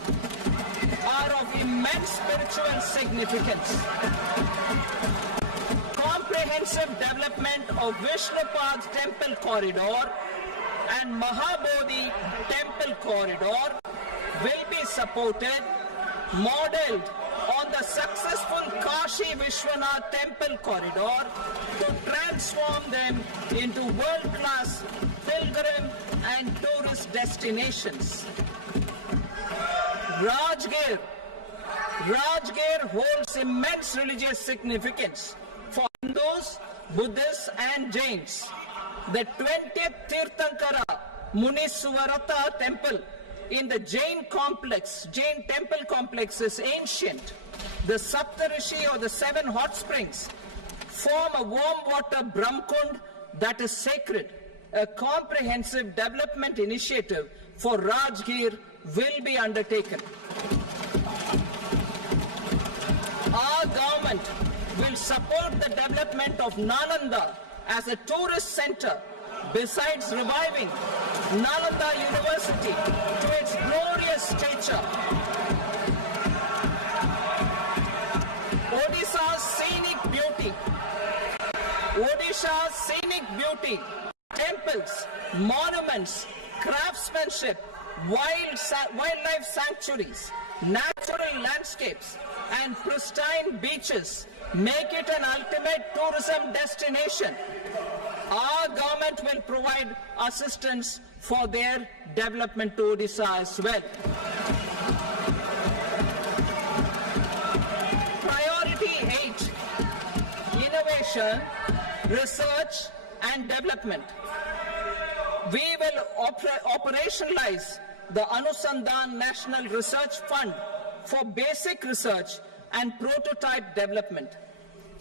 are of immense spiritual significance. Comprehensive development of Vishnupad Temple Corridor and Mahabodhi Temple Corridor will be supported, modeled on the successful Kashi Vishwanath Temple Corridor to transform them into world-class pilgrim and tourist destinations. Rajgir holds immense religious significance for Hindus, Buddhists and Jains. The 20th Tirthankara Muniswarata Temple in the Jain temple complex is ancient. The Saptarishi or the 7 hot springs form a warm water Brahmkund that is sacred. A comprehensive development initiative for Rajgir will be undertaken. Our government will support the development of Nalanda as a tourist center, besides reviving Nalanda University to its glorious stature. Odisha's scenic beauty, temples, monuments, craftsmanship, wildlife sanctuaries, natural landscapes, and pristine beaches make it an ultimate tourism destination. Our government will provide assistance for their development to Odisha as well. Priority 8, innovation, research and development. We will operationalize the Anusandhan National Research Fund for basic research and prototype development.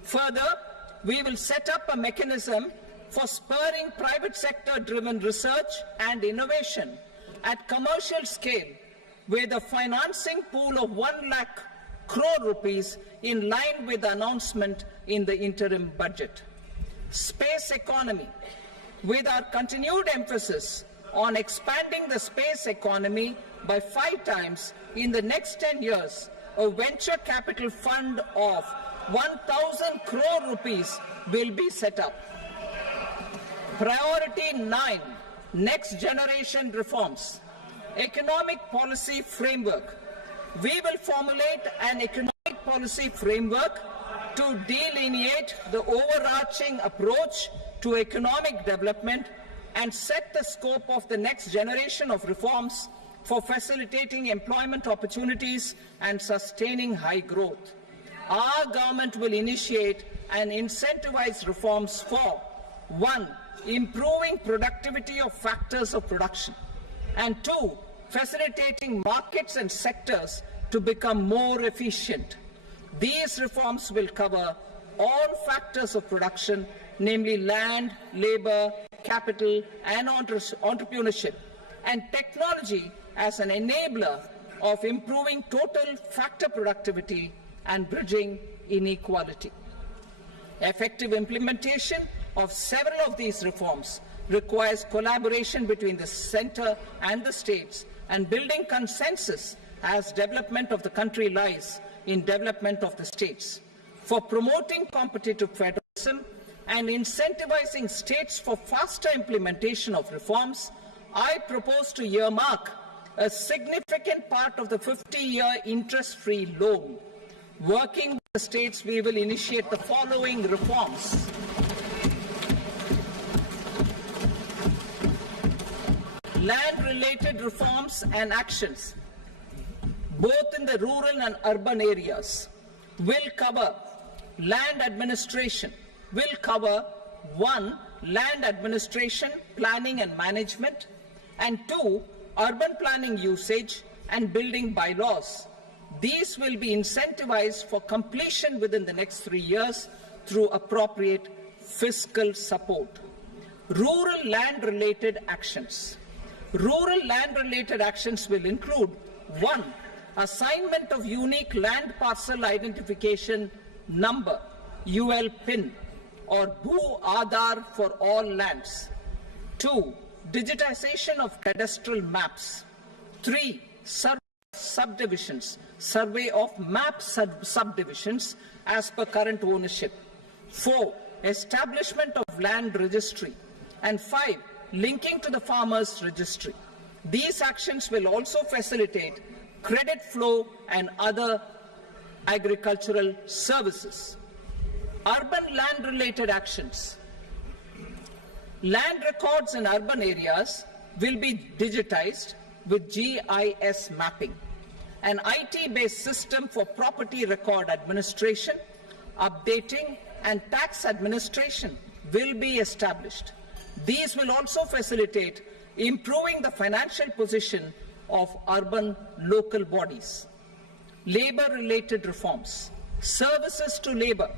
Further, we will set up a mechanism for spurring private sector-driven research and innovation at commercial scale with a financing pool of 1 lakh crore rupees in line with the announcement in the interim budget. Space economy. With our continued emphasis on expanding the space economy by 5 times in the next 10 years, a venture capital fund of 1,000 crore rupees will be set up. Priority 9, next generation reforms. Economic policy framework. We will formulate an economic policy framework to delineate the overarching approach to economic development and set the scope of the next generation of reforms for facilitating employment opportunities and sustaining high growth. Our government will initiate and incentivize reforms for 1. Improving productivity of factors of production, and 2. Facilitating markets and sectors to become more efficient. These reforms will cover all factors of production, namely land, labor, capital, and entrepreneurship. and technology as an enabler of improving total factor productivity and bridging inequality. Effective implementation of several of these reforms requires collaboration between the centre and the states, and building consensus as development of the country lies in development of the states. For promoting competitive federalism and incentivizing states for faster implementation of reforms, I propose to earmark a significant part of the 50-year interest-free loan. Working with the states, we will initiate the following reforms. Land-related reforms and actions, both in the rural and urban areas, will cover land administration, will cover 1. Land administration, planning and management, and 2. Urban planning usage and building bylaws. These will be incentivized for completion within the next 3 years through appropriate fiscal support. Rural land-related actions. Rural land-related actions will include 1. Assignment of unique land parcel identification number, UL PIN, or Bhu Aadhaar for all lands. 2. Digitization of cadastral maps. 3. Subdivisions, survey of map subdivisions as per current ownership. 4. Establishment of land registry. And 5. Linking to the farmers registry. These actions will also facilitate credit flow and other agricultural services. Urban land-related actions. Land records in urban areas will be digitized with GIS mapping. An IT-based system for property record administration, updating, and tax administration will be established. These will also facilitate improving the financial position of urban local bodies. Labor-related reforms. Services to labor.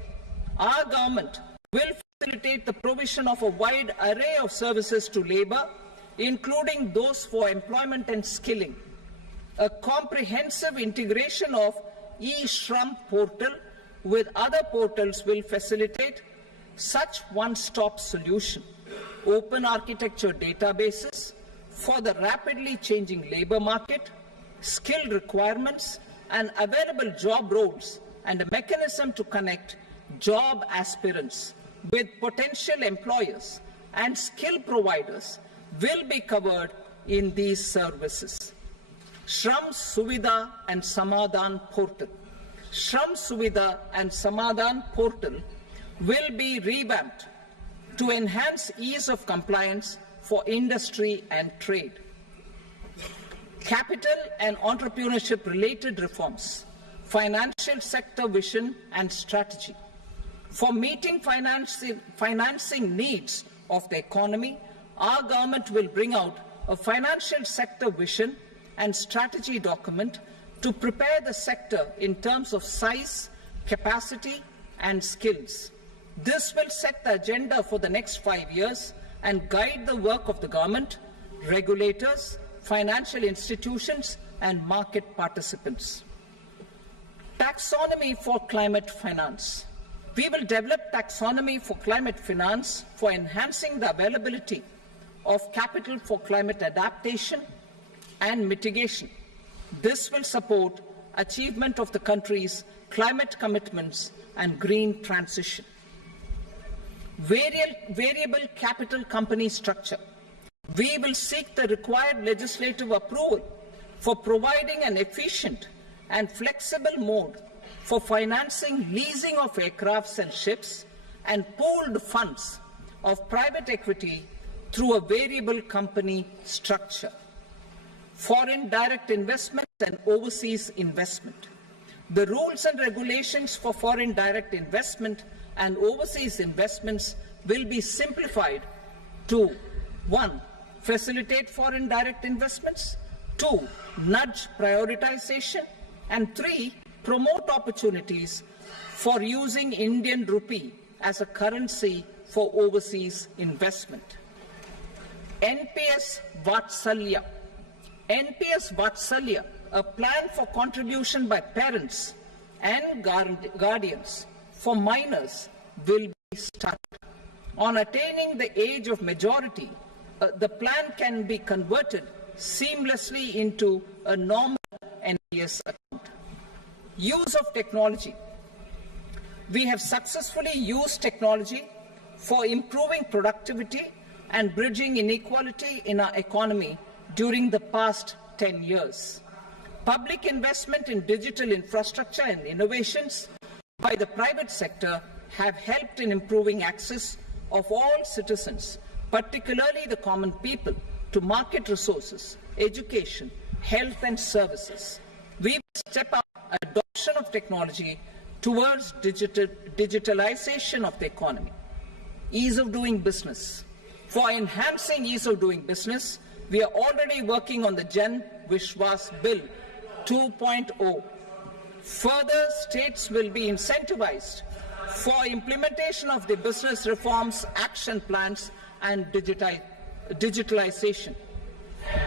Our government will facilitate the provision of a wide array of services to labor, including those for employment and skilling. A comprehensive integration of eShram portal with other portals will facilitate such one-stop solution. Open architecture databases for the rapidly changing labor market, skill requirements, and available job roles, and a mechanism to connect job aspirants with potential employers and skill providers will be covered in these services. Shram Suvidha and Samadhan portal. Shram Suvidha and Samadhan portal will be revamped to enhance ease of compliance for industry and trade. Capital and entrepreneurship related reforms. Financial sector vision and strategy. For meeting financing needs of the economy, our government will bring out a financial sector vision and strategy document to prepare the sector in terms of size, capacity, and skills. This will set the agenda for the next 5 years and guide the work of the government, regulators, financial institutions, and market participants. Taxonomy for climate finance. We will develop taxonomy for climate finance for enhancing the availability of capital for climate adaptation and mitigation. This will support achievement of the country's climate commitments and green transition. Variable capital company structure. We will seek the required legislative approval for providing an efficient and flexible mode for financing leasing of aircrafts and ships and pooled funds of private equity through a variable company structure. Foreign direct investment and overseas investment. The rules and regulations for foreign direct investment and overseas investments will be simplified to 1. Facilitate foreign direct investments, 2. Nudge prioritization, and 3. Promote opportunities for using Indian rupee as a currency for overseas investment. NPS Vatsalya. NPS Vatsalya, a plan for contribution by parents and guardians for minors, will be started. On attaining the age of majority, the plan can be converted seamlessly into a normal NPS account. Use of technology. We have successfully used technology for improving productivity and bridging inequality in our economy during the past 10 years. Public investment in digital infrastructure and innovations by the private sector have helped in improving access of all citizens, particularly the common people, to market resources, education, health and services. We will step up adoption of technology towards digitalization of the economy. Ease of doing business. For enhancing ease of doing business, we are already working on the Jan Vishwas Bill 2.0. Further, states will be incentivized for implementation of the business reforms, action plans and digitalization.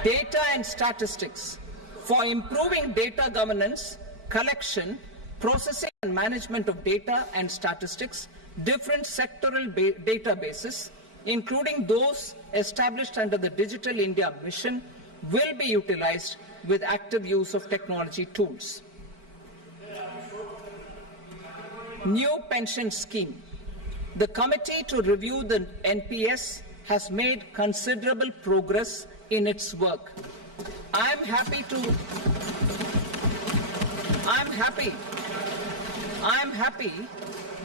Data and statistics. For improving data governance, collection, processing and management of data and statistics, different sectoral databases, including those established under the Digital India Mission, will be utilized with active use of technology tools. New pension scheme. The committee to review the NPS has made considerable progress in its work. I'm happy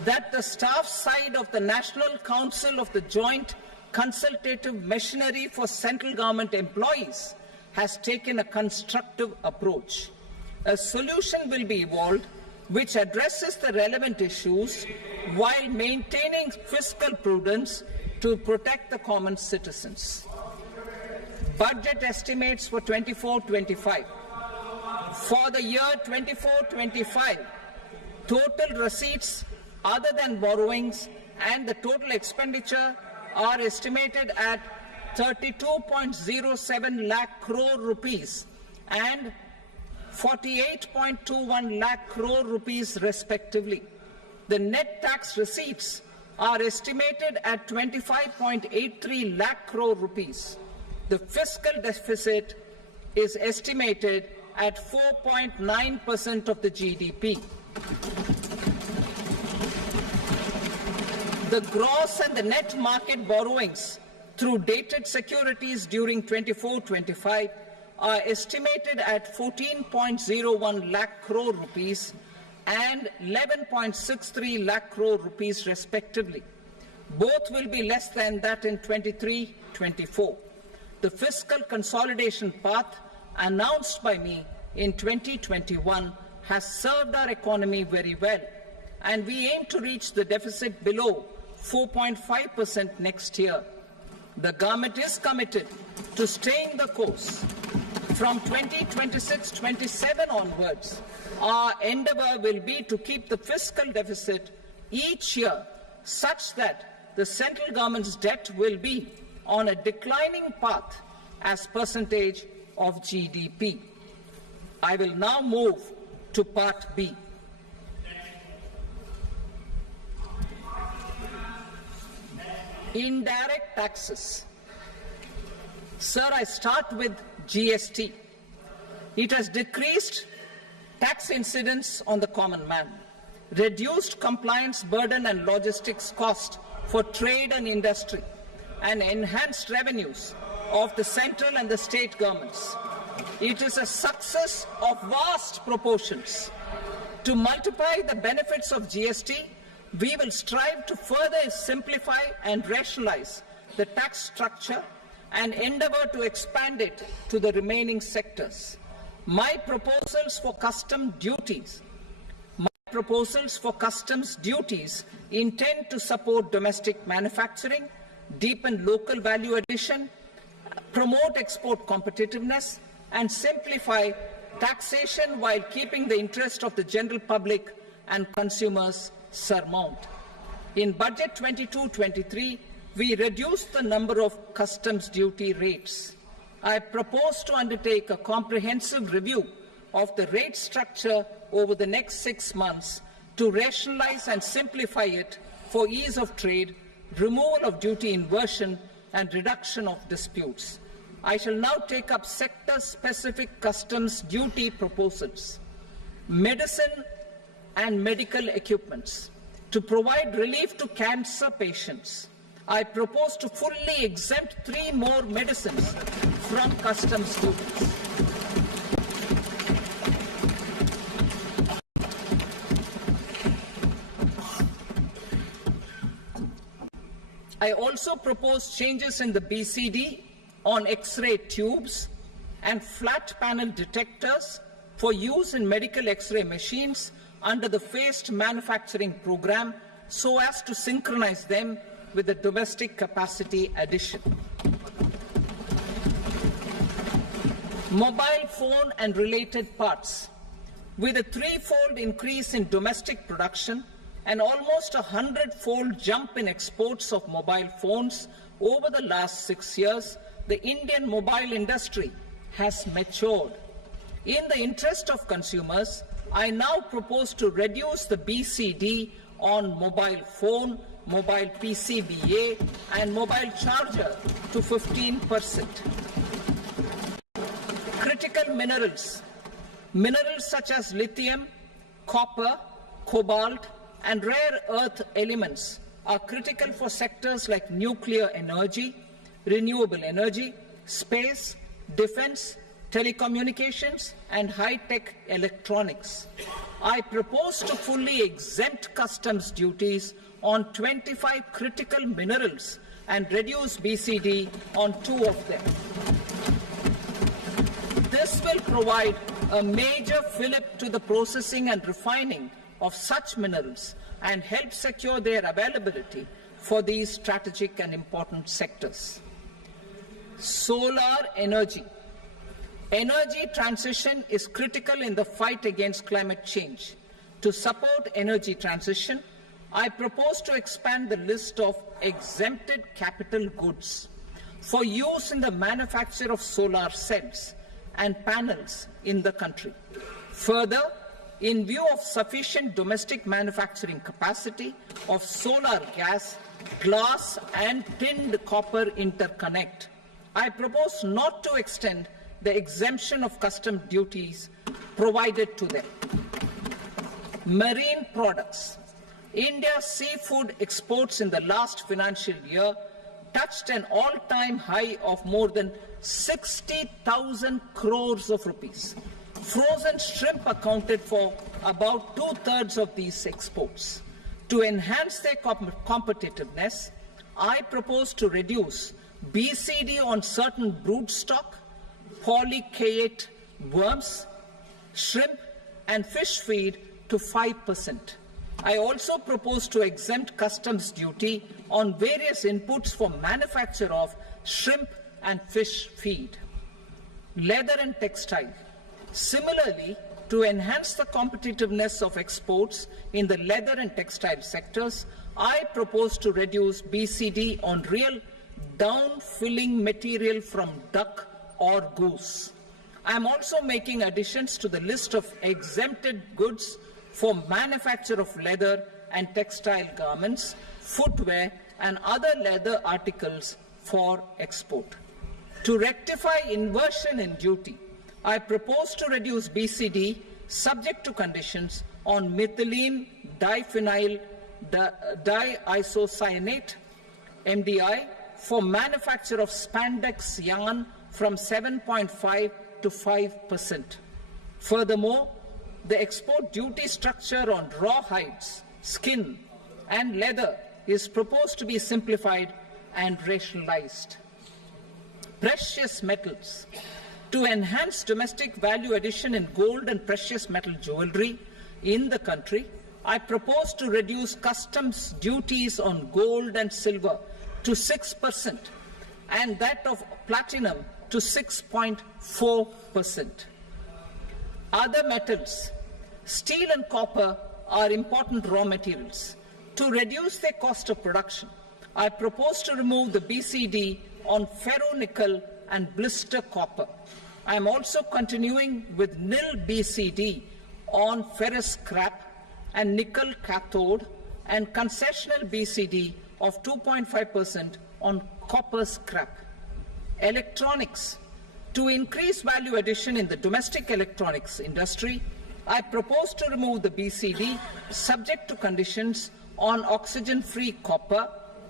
that the staff side of the National Council of the Joint Consultative Machinery for Central Government Employees has taken a constructive approach. A solution will be evolved which addresses the relevant issues while maintaining fiscal prudence to protect the common citizens. Budget estimates for 24-25. For the year 24-25, total receipts other than borrowings and the total expenditure are estimated at 32.07 lakh crore rupees and 48.21 lakh crore rupees respectively. The net tax receipts are estimated at 25.83 lakh crore rupees. The fiscal deficit is estimated at 4.9% of the GDP. The gross and the net market borrowings through dated securities during 24-25 are estimated at 14.01 lakh crore rupees and 11.63 lakh crore rupees respectively. Both will be less than that in 23-24. The fiscal consolidation path announced by me in 2021 has served our economy very well, and we aim to reach the deficit below 4.5% next year. The government is committed to staying the course. From 2026-27 onwards, our endeavour will be to keep the fiscal deficit each year such that the central government's debt will be on a declining path as percentage of GDP. I will now move to Part B. Indirect taxes. Sir, I start with GST. It has decreased tax incidence on the common man, reduced compliance burden and logistics cost for trade and industry, and enhanced revenues of the central and the state governments. It is a success of vast proportions. To multiply the benefits of GST, we will strive to further simplify and rationalize the tax structure and endeavour to expand it to the remaining sectors. My proposals for customs duties intend to support domestic manufacturing, deepen local value addition, promote export competitiveness, and simplify taxation while keeping the interest of the general public and consumers surmount. In Budget 22-23, we reduced the number of customs duty rates. I propose to undertake a comprehensive review of the rate structure over the next 6 months to rationalize and simplify it for ease of trade, removal of duty inversion, and reduction of disputes. I shall now take up sector-specific customs duty proposals. Medicine and medical equipments. To provide relief to cancer patients, I propose to fully exempt 3 more medicines from customs duties. I also propose changes in the BCD on X-ray tubes and flat panel detectors for use in medical X-ray machines under the phased manufacturing program so as to synchronize them with the domestic capacity addition. Mobile phone and related parts. With a 3-fold increase in domestic production and almost a 100-fold jump in exports of mobile phones over the last 6 years, the Indian mobile industry has matured. In the interest of consumers, I now propose to reduce the BCD on mobile phone, mobile PCBA, and mobile charger to 15%. Critical minerals. Minerals such as lithium, copper, cobalt, and rare earth elements are critical for sectors like nuclear energy, renewable energy, space, defense, telecommunications, and high-tech electronics. I propose to fully exempt customs duties on 25 critical minerals and reduce BCD on 2 of them. This will provide a major fillip to the processing and refining of such minerals and help secure their availability for these strategic and important sectors. Solar energy. Energy transition is critical in the fight against climate change. To support energy transition, I propose to expand the list of exempted capital goods for use in the manufacture of solar cells and panels in the country. Further, in view of sufficient domestic manufacturing capacity of solar gas, glass, and tinned copper interconnect, I propose not to extend the exemption of custom duties provided to them. Marine products. India's seafood exports in the last financial year touched an all-time high of more than 60,000 crores of rupees. Frozen shrimp accounted for about 2/3 of these exports. To enhance their competitiveness, I propose to reduce BCD on certain broodstock, polychaete worms, shrimp, and fish feed to 5%. I also propose to exempt customs duty on various inputs for manufacture of shrimp and fish feed. Leather and textile. Similarly, to enhance the competitiveness of exports in the leather and textile sectors, I propose to reduce BCD on real down-filling material from duck or goose. I am also making additions to the list of exempted goods for manufacture of leather and textile garments, footwear, and other leather articles for export. To rectify inversion in duty, I propose to reduce BCD subject to conditions on methylene diphenyl diisocyanate, MDI, for manufacture of spandex yarn from 7.5 to 5%. Furthermore, the export duty structure on raw hides, skin, and leather is proposed to be simplified and rationalized. Precious metals. To enhance domestic value addition in gold and precious metal jewelry in the country, I propose to reduce customs duties on gold and silver to 6% and that of platinum to 6.4%. Other metals, steel and copper, are important raw materials. To reduce their cost of production, I propose to remove the BCD on ferronickel and blister copper. I am also continuing with nil BCD on ferrous scrap and nickel cathode and concessional BCD of 2.5% on copper scrap. Electronics. To increase value addition in the domestic electronics industry, I propose to remove the BCD subject to conditions on oxygen-free copper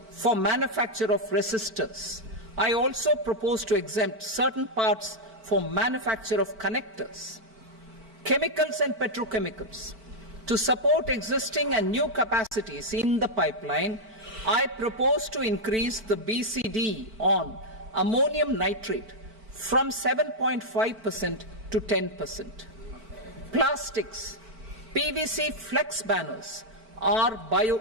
for manufacture of resistors. I also propose to exempt certain parts for manufacture of connectors. Chemicals and petrochemicals. To support existing and new capacities in the pipeline, I propose to increase the BCD on ammonium nitrate from 7.5% to 10%. Plastics. PVC flex banners are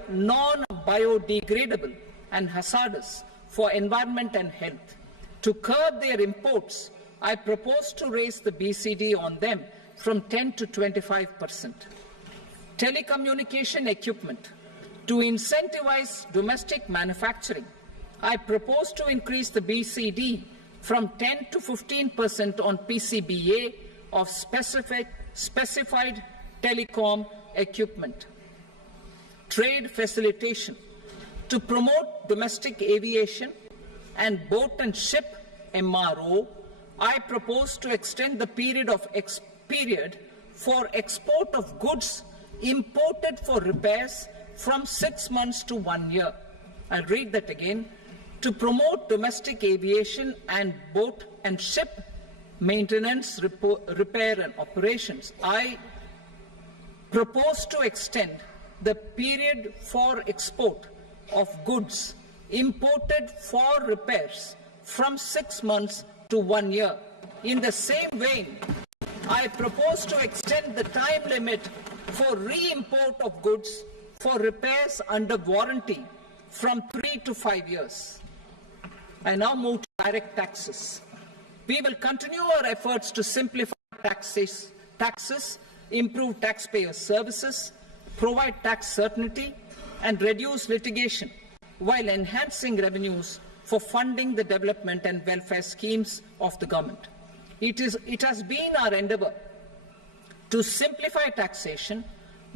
non-biodegradable and hazardous for environment and health. To curb their imports, I propose to raise the BCD on them from 10 to 25%. Telecommunication equipment. To incentivize domestic manufacturing, I propose to increase the BCD from 10 to 15% on PCBA of specified telecom equipment. Trade facilitation. To promote domestic aviation and boat and ship MRO, I propose to extend the period for export of goods imported for repairs from 6 months to 1 year. I'll read that again. To promote domestic aviation and boat and ship maintenance, repair and operations, I propose to extend the period for export of goods imported for repairs from 6 months to 1 year. In the same vein, I propose to extend the time limit for re-import of goods for repairs under warranty from 3 to 5 years. I now move to direct taxes. We will continue our efforts to simplify taxes, improve taxpayer services, provide tax certainty, and reduce litigation while enhancing revenues for funding the development and welfare schemes of the government. It has been our endeavour to simplify taxation.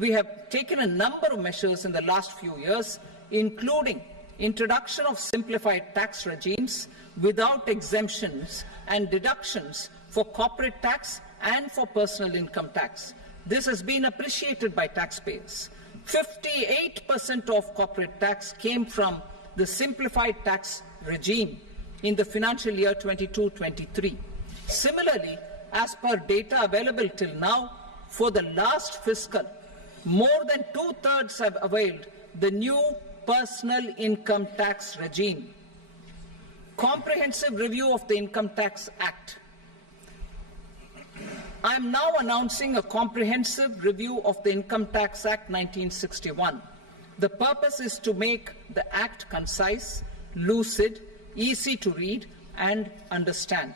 We have taken a number of measures in the last few years, including introduction of simplified tax regimes without exemptions and deductions for corporate tax and for personal income tax. This has been appreciated by taxpayers. 58% of corporate tax came from the simplified tax regime in the financial year 22-23. Similarly, as per data available till now, for the last fiscal, more than 2/3 have availed the new personal income tax regime. Comprehensive review of the Income Tax Act. I am now announcing a comprehensive review of the Income Tax Act 1961. The purpose is to make the Act concise, lucid, easy to read and understand.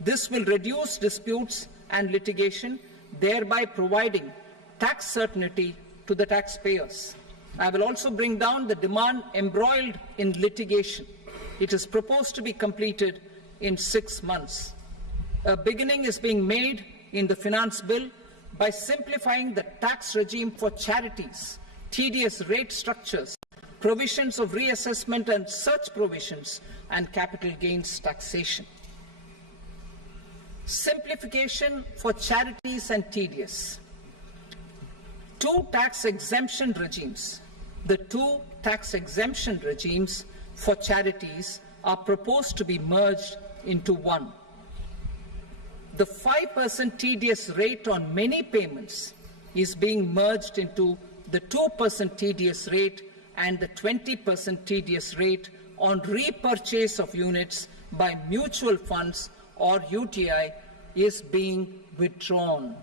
This will reduce disputes and litigation, thereby providing tax certainty to the taxpayers. I will also bring down the demand embroiled in litigation. It is proposed to be completed in 6 months. A beginning is being made in the Finance Bill by simplifying the tax regime for charities, TDS rate structures, provisions of reassessment and such provisions, and capital gains taxation. Simplification for charities and TDS. Two tax exemption regimes. The two tax exemption regimes for charities are proposed to be merged into one. The 5% TDS rate on many payments is being merged into the 2% TDS rate, and the 20% TDS rate on repurchase of units by mutual funds or UTI is being withdrawn.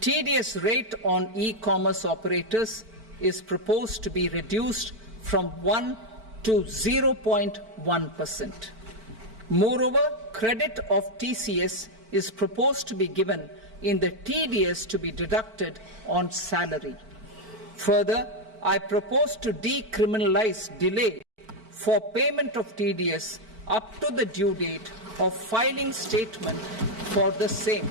TDS rate on e-commerce operators is proposed to be reduced from 1 to 0.1%. Moreover, credit of TCS is proposed to be given in the TDS to be deducted on salary. Further, I propose to decriminalize delay for payment of TDS up to the due date of filing statement for the same.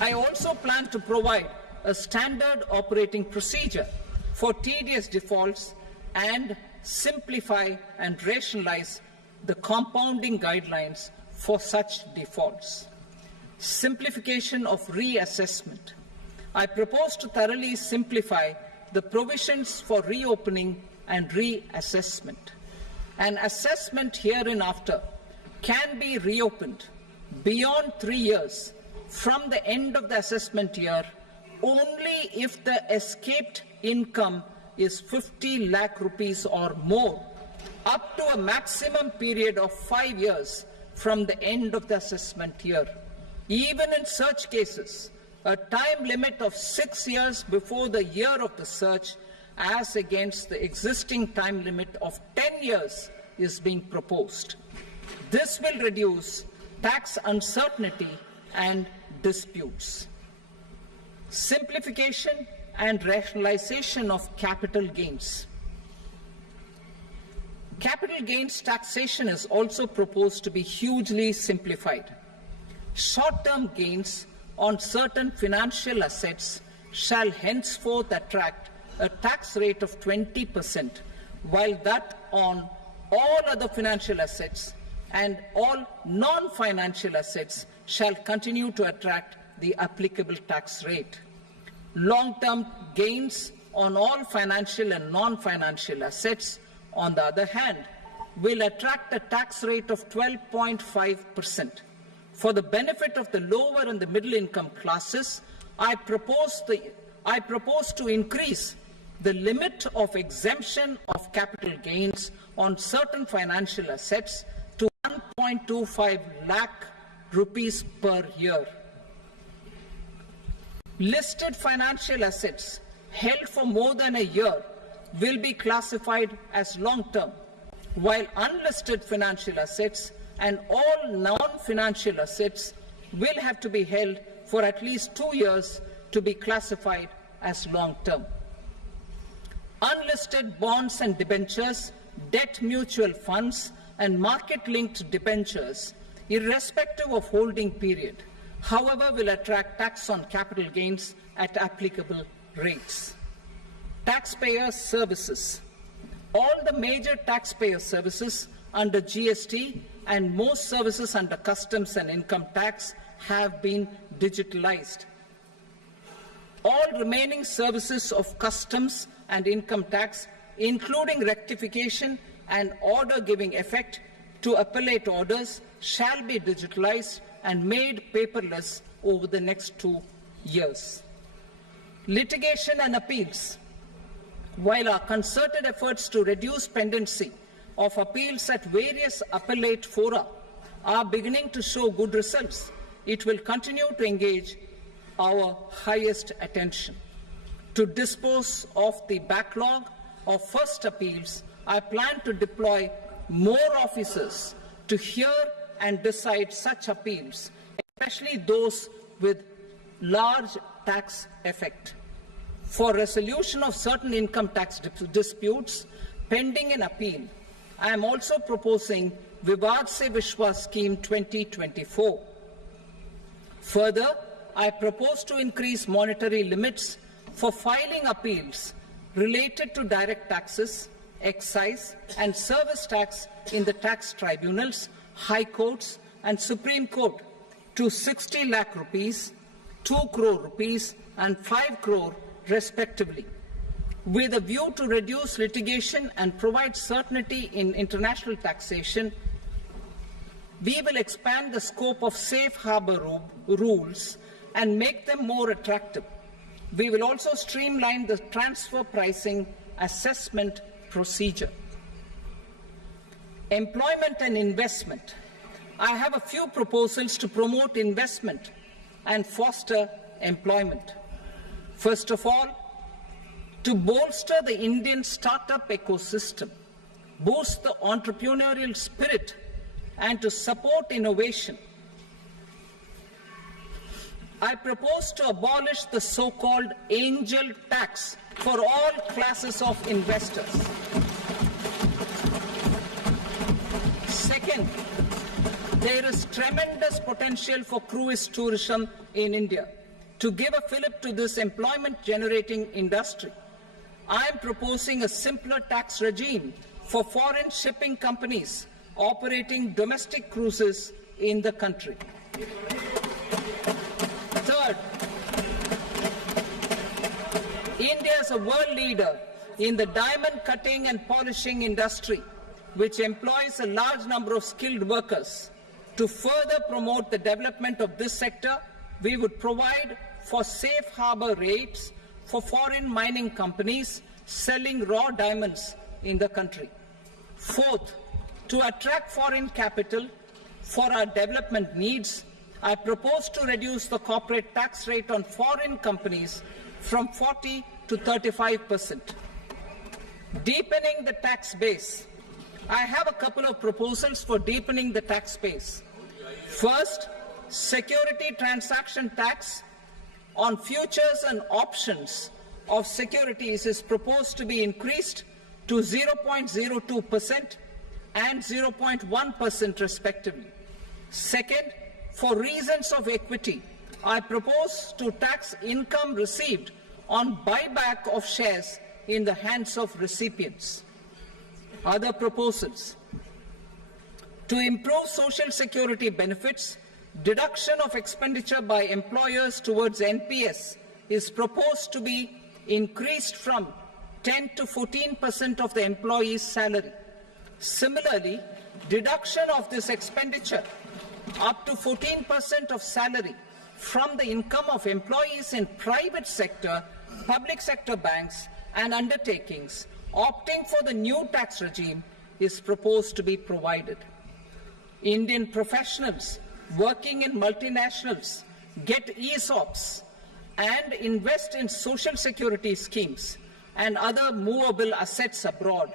I also plan to provide a standard operating procedure for tedious defaults and simplify and rationalize the compounding guidelines for such defaults. Simplification of reassessment. I propose to thoroughly simplify the provisions for reopening and reassessment. An assessment hereinafter can be reopened beyond 3 years from the end of the assessment year only if the escaped income is 50 lakh rupees or more, up to a maximum period of 5 years from the end of the assessment year. Even in such cases, a time limit of 6 years before the year of the search, as against the existing time limit of 10 years, is being proposed. This will reduce tax uncertainty and disputes. Simplification and rationalization of capital gains. Capital gains taxation is also proposed to be hugely simplified. Short-term gains on certain financial assets shall henceforth attract a tax rate of 20%, while that on all other financial assets and all non-financial assets shall continue to attract the applicable tax rate. Long-term gains on all financial and non-financial assets, on the other hand, will attract a tax rate of 12.5%. For the benefit of the lower and the middle income classes, I propose to increase the limit of exemption of capital gains on certain financial assets to 1.25 lakh rupees per year. Listed financial assets held for more than a year will be classified as long-term, while unlisted financial assets and all non-financial assets will have to be held for at least 2 years to be classified as long-term. Unlisted bonds and debentures, debt mutual funds, and market-linked debentures, irrespective of holding period, however, will attract tax on capital gains at applicable rates. Taxpayer services. All the major taxpayer services under GST and most services under customs and income tax have been digitalized. All remaining services of customs and income tax, including rectification and order giving effect to appellate orders, shall be digitalized and made paperless over the next 2 years. Litigation and appeals. While our concerted efforts to reduce pendency of appeals at various appellate fora are beginning to show good results, it will continue to engage our highest attention. To dispose of the backlog of first appeals, I plan to deploy more officers to hear and decide such appeals, especially those with large tax effect. For resolution of certain income tax disputes pending an appeal, I am also proposing Vivad Se Vishwas Scheme 2024. Further, I propose to increase monetary limits for filing appeals related to direct taxes, excise, and service tax in the tax tribunals, high courts, and Supreme Court to 60 lakh rupees, 2 crore rupees, and 5 crore respectively. With a view to reduce litigation and provide certainty in international taxation, we will expand the scope of safe harbor rules and make them more attractive. We will also streamline the transfer pricing assessment procedure. Employment and investment. I have a few proposals to promote investment and foster employment. First of all, to bolster the Indian startup ecosystem, boost the entrepreneurial spirit, and to support innovation, I propose to abolish the so-called angel tax for all classes of investors. There is tremendous potential for cruise tourism in India. To give a fillip to this employment-generating industry, I am proposing a simpler tax regime for foreign shipping companies operating domestic cruises in the country. Third, India is a world leader in the diamond cutting and polishing industry, which employs a large number of skilled workers. To further promote the development of this sector, we would provide for safe harbor rates for foreign mining companies selling raw diamonds in the country. Fourth, to attract foreign capital for our development needs, I propose to reduce the corporate tax rate on foreign companies from 40 to 35%. Deepening the tax base. I have a couple of proposals for deepening the tax base. First, security transaction tax on futures and options of securities is proposed to be increased to 0.02% and 0.1% respectively. Second, for reasons of equity, I propose to tax income received on buyback of shares in the hands of recipients. Other proposals. To improve social security benefits, deduction of expenditure by employers towards NPS is proposed to be increased from 10 to 14% of the employee's salary. Similarly, deduction of this expenditure up to 14% of salary from the income of employees in private sector, public sector banks and undertakings opting for the new tax regime is proposed to be provided. Indian professionals working in multinationals get ESOPs and invest in social security schemes and other movable assets abroad.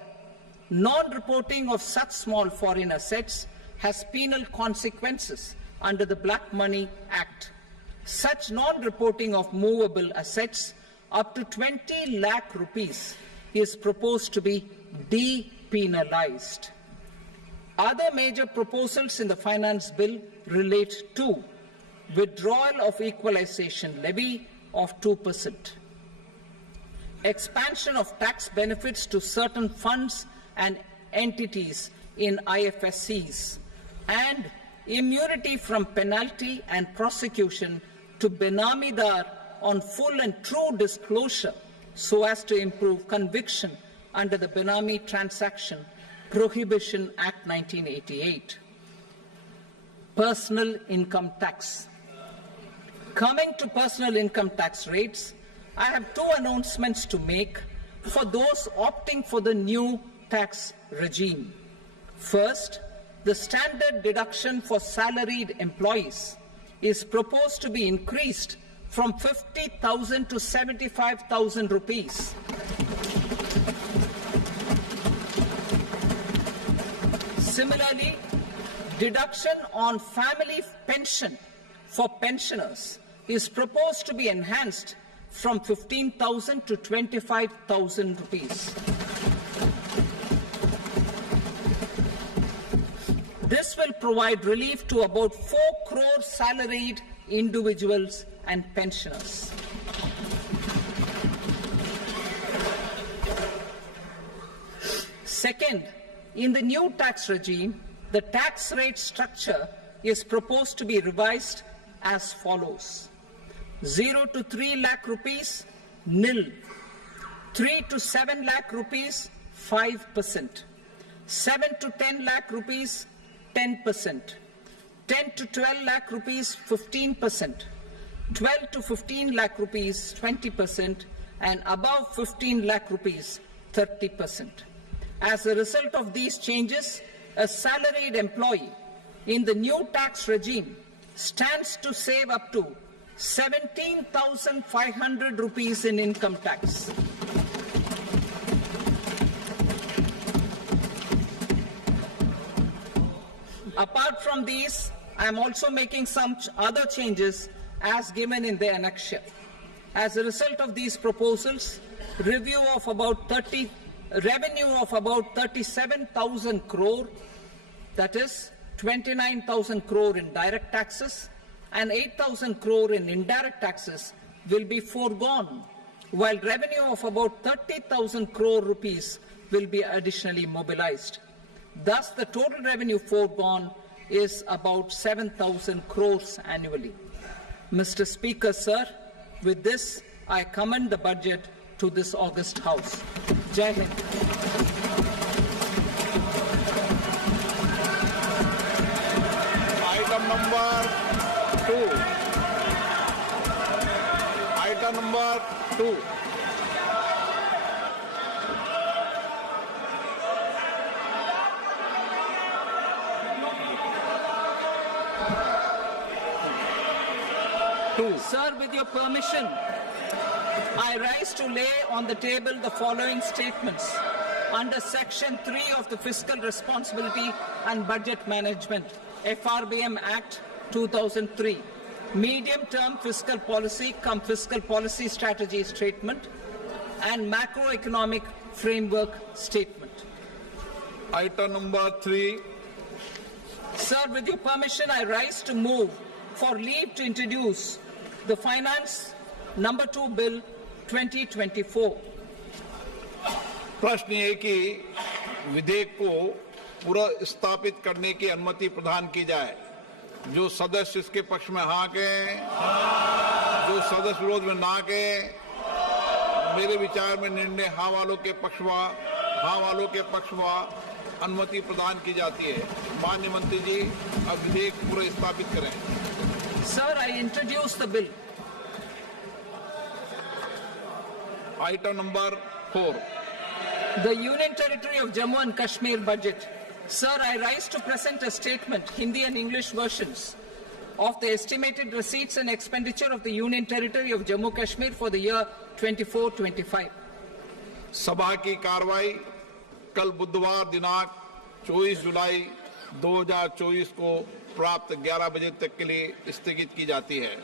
Non-reporting of such small foreign assets has penal consequences under the Black Money Act. Such non-reporting of movable assets up to 20 lakh rupees is proposed to be depenalized. Other major proposals in the finance bill relate to withdrawal of equalization levy of 2%, expansion of tax benefits to certain funds and entities in IFSCs, and immunity from penalty and prosecution to Benamidar on full and true disclosure so as to improve conviction under the Benami Transaction Prohibition Act 1988. Personal income tax. Coming to personal income tax rates, I have two announcements to make for those opting for the new tax regime. First, the standard deduction for salaried employees is proposed to be increased from 50,000 to 75,000 rupees. Similarly, deduction on family pension for pensioners is proposed to be enhanced from 15,000 to 25,000 rupees. This will provide relief to about 4 crore salaried individuals and pensioners. Second, in the new tax regime, the tax rate structure is proposed to be revised as follows: 0 to 3 lakh rupees, nil; 3 to 7 lakh rupees, 5%; 7 to 10 lakh rupees, 10%; 10 to 12 lakh rupees, 15%; 12 to 15 lakh rupees, 20%; and above 15 lakh rupees, 30%. As a result of these changes, a salaried employee in the new tax regime stands to save up to 17,500 rupees in income tax. Apart from these, I am also making some other changes as given in the annexure. As a result of these proposals, revenue of about 37,000 crore, that is 29,000 crore in direct taxes and 8,000 crore in indirect taxes will be foregone, while revenue of about 30,000 crore rupees will be additionally mobilized. Thus, the total revenue foregone is about 7,000 crores annually. Mr. Speaker, sir, with this, I commend the budget to this august House. Jai Hind. Item number 2. Item number 2. Sir, with your permission, I rise to lay on the table the following statements under Section 3 of the Fiscal Responsibility and Budget Management, FRBM Act 2003, Medium-Term Fiscal Policy cum Fiscal Policy Strategy Statement and Macroeconomic Framework Statement. Item number 3. Sir, with your permission, I rise to move for leave to introduce the Finance Number 2 Bill 2024. प्रश्न ये कि विधेयक को पुनर्स्थापित करने की अनुमति प्रदान की जाए। जो सदस्य इसके पक्ष में हाँ कहें, जो सदस्य विरोध में ना कहें, मेरे विचार में निर्णय हाँ वालों के पक्ष में अनुमति प्रदान की जाती है। माननीय मंत्री जी, अब विधेयक पुनर्स्थापित करें। Sir, I introduce the bill. Item number 4. The Union Territory of Jammu and Kashmir budget. Sir, I rise to present a statement, Hindi and English versions, of the estimated receipts and expenditure of the Union Territory of Jammu and Kashmir for the year 24-25. सभा की कार्रवाई कल बुधवार दिनांक 24 जुलाई 2024 को प्राप्त 11 बजे तक के लिए स्थगित की जाती है।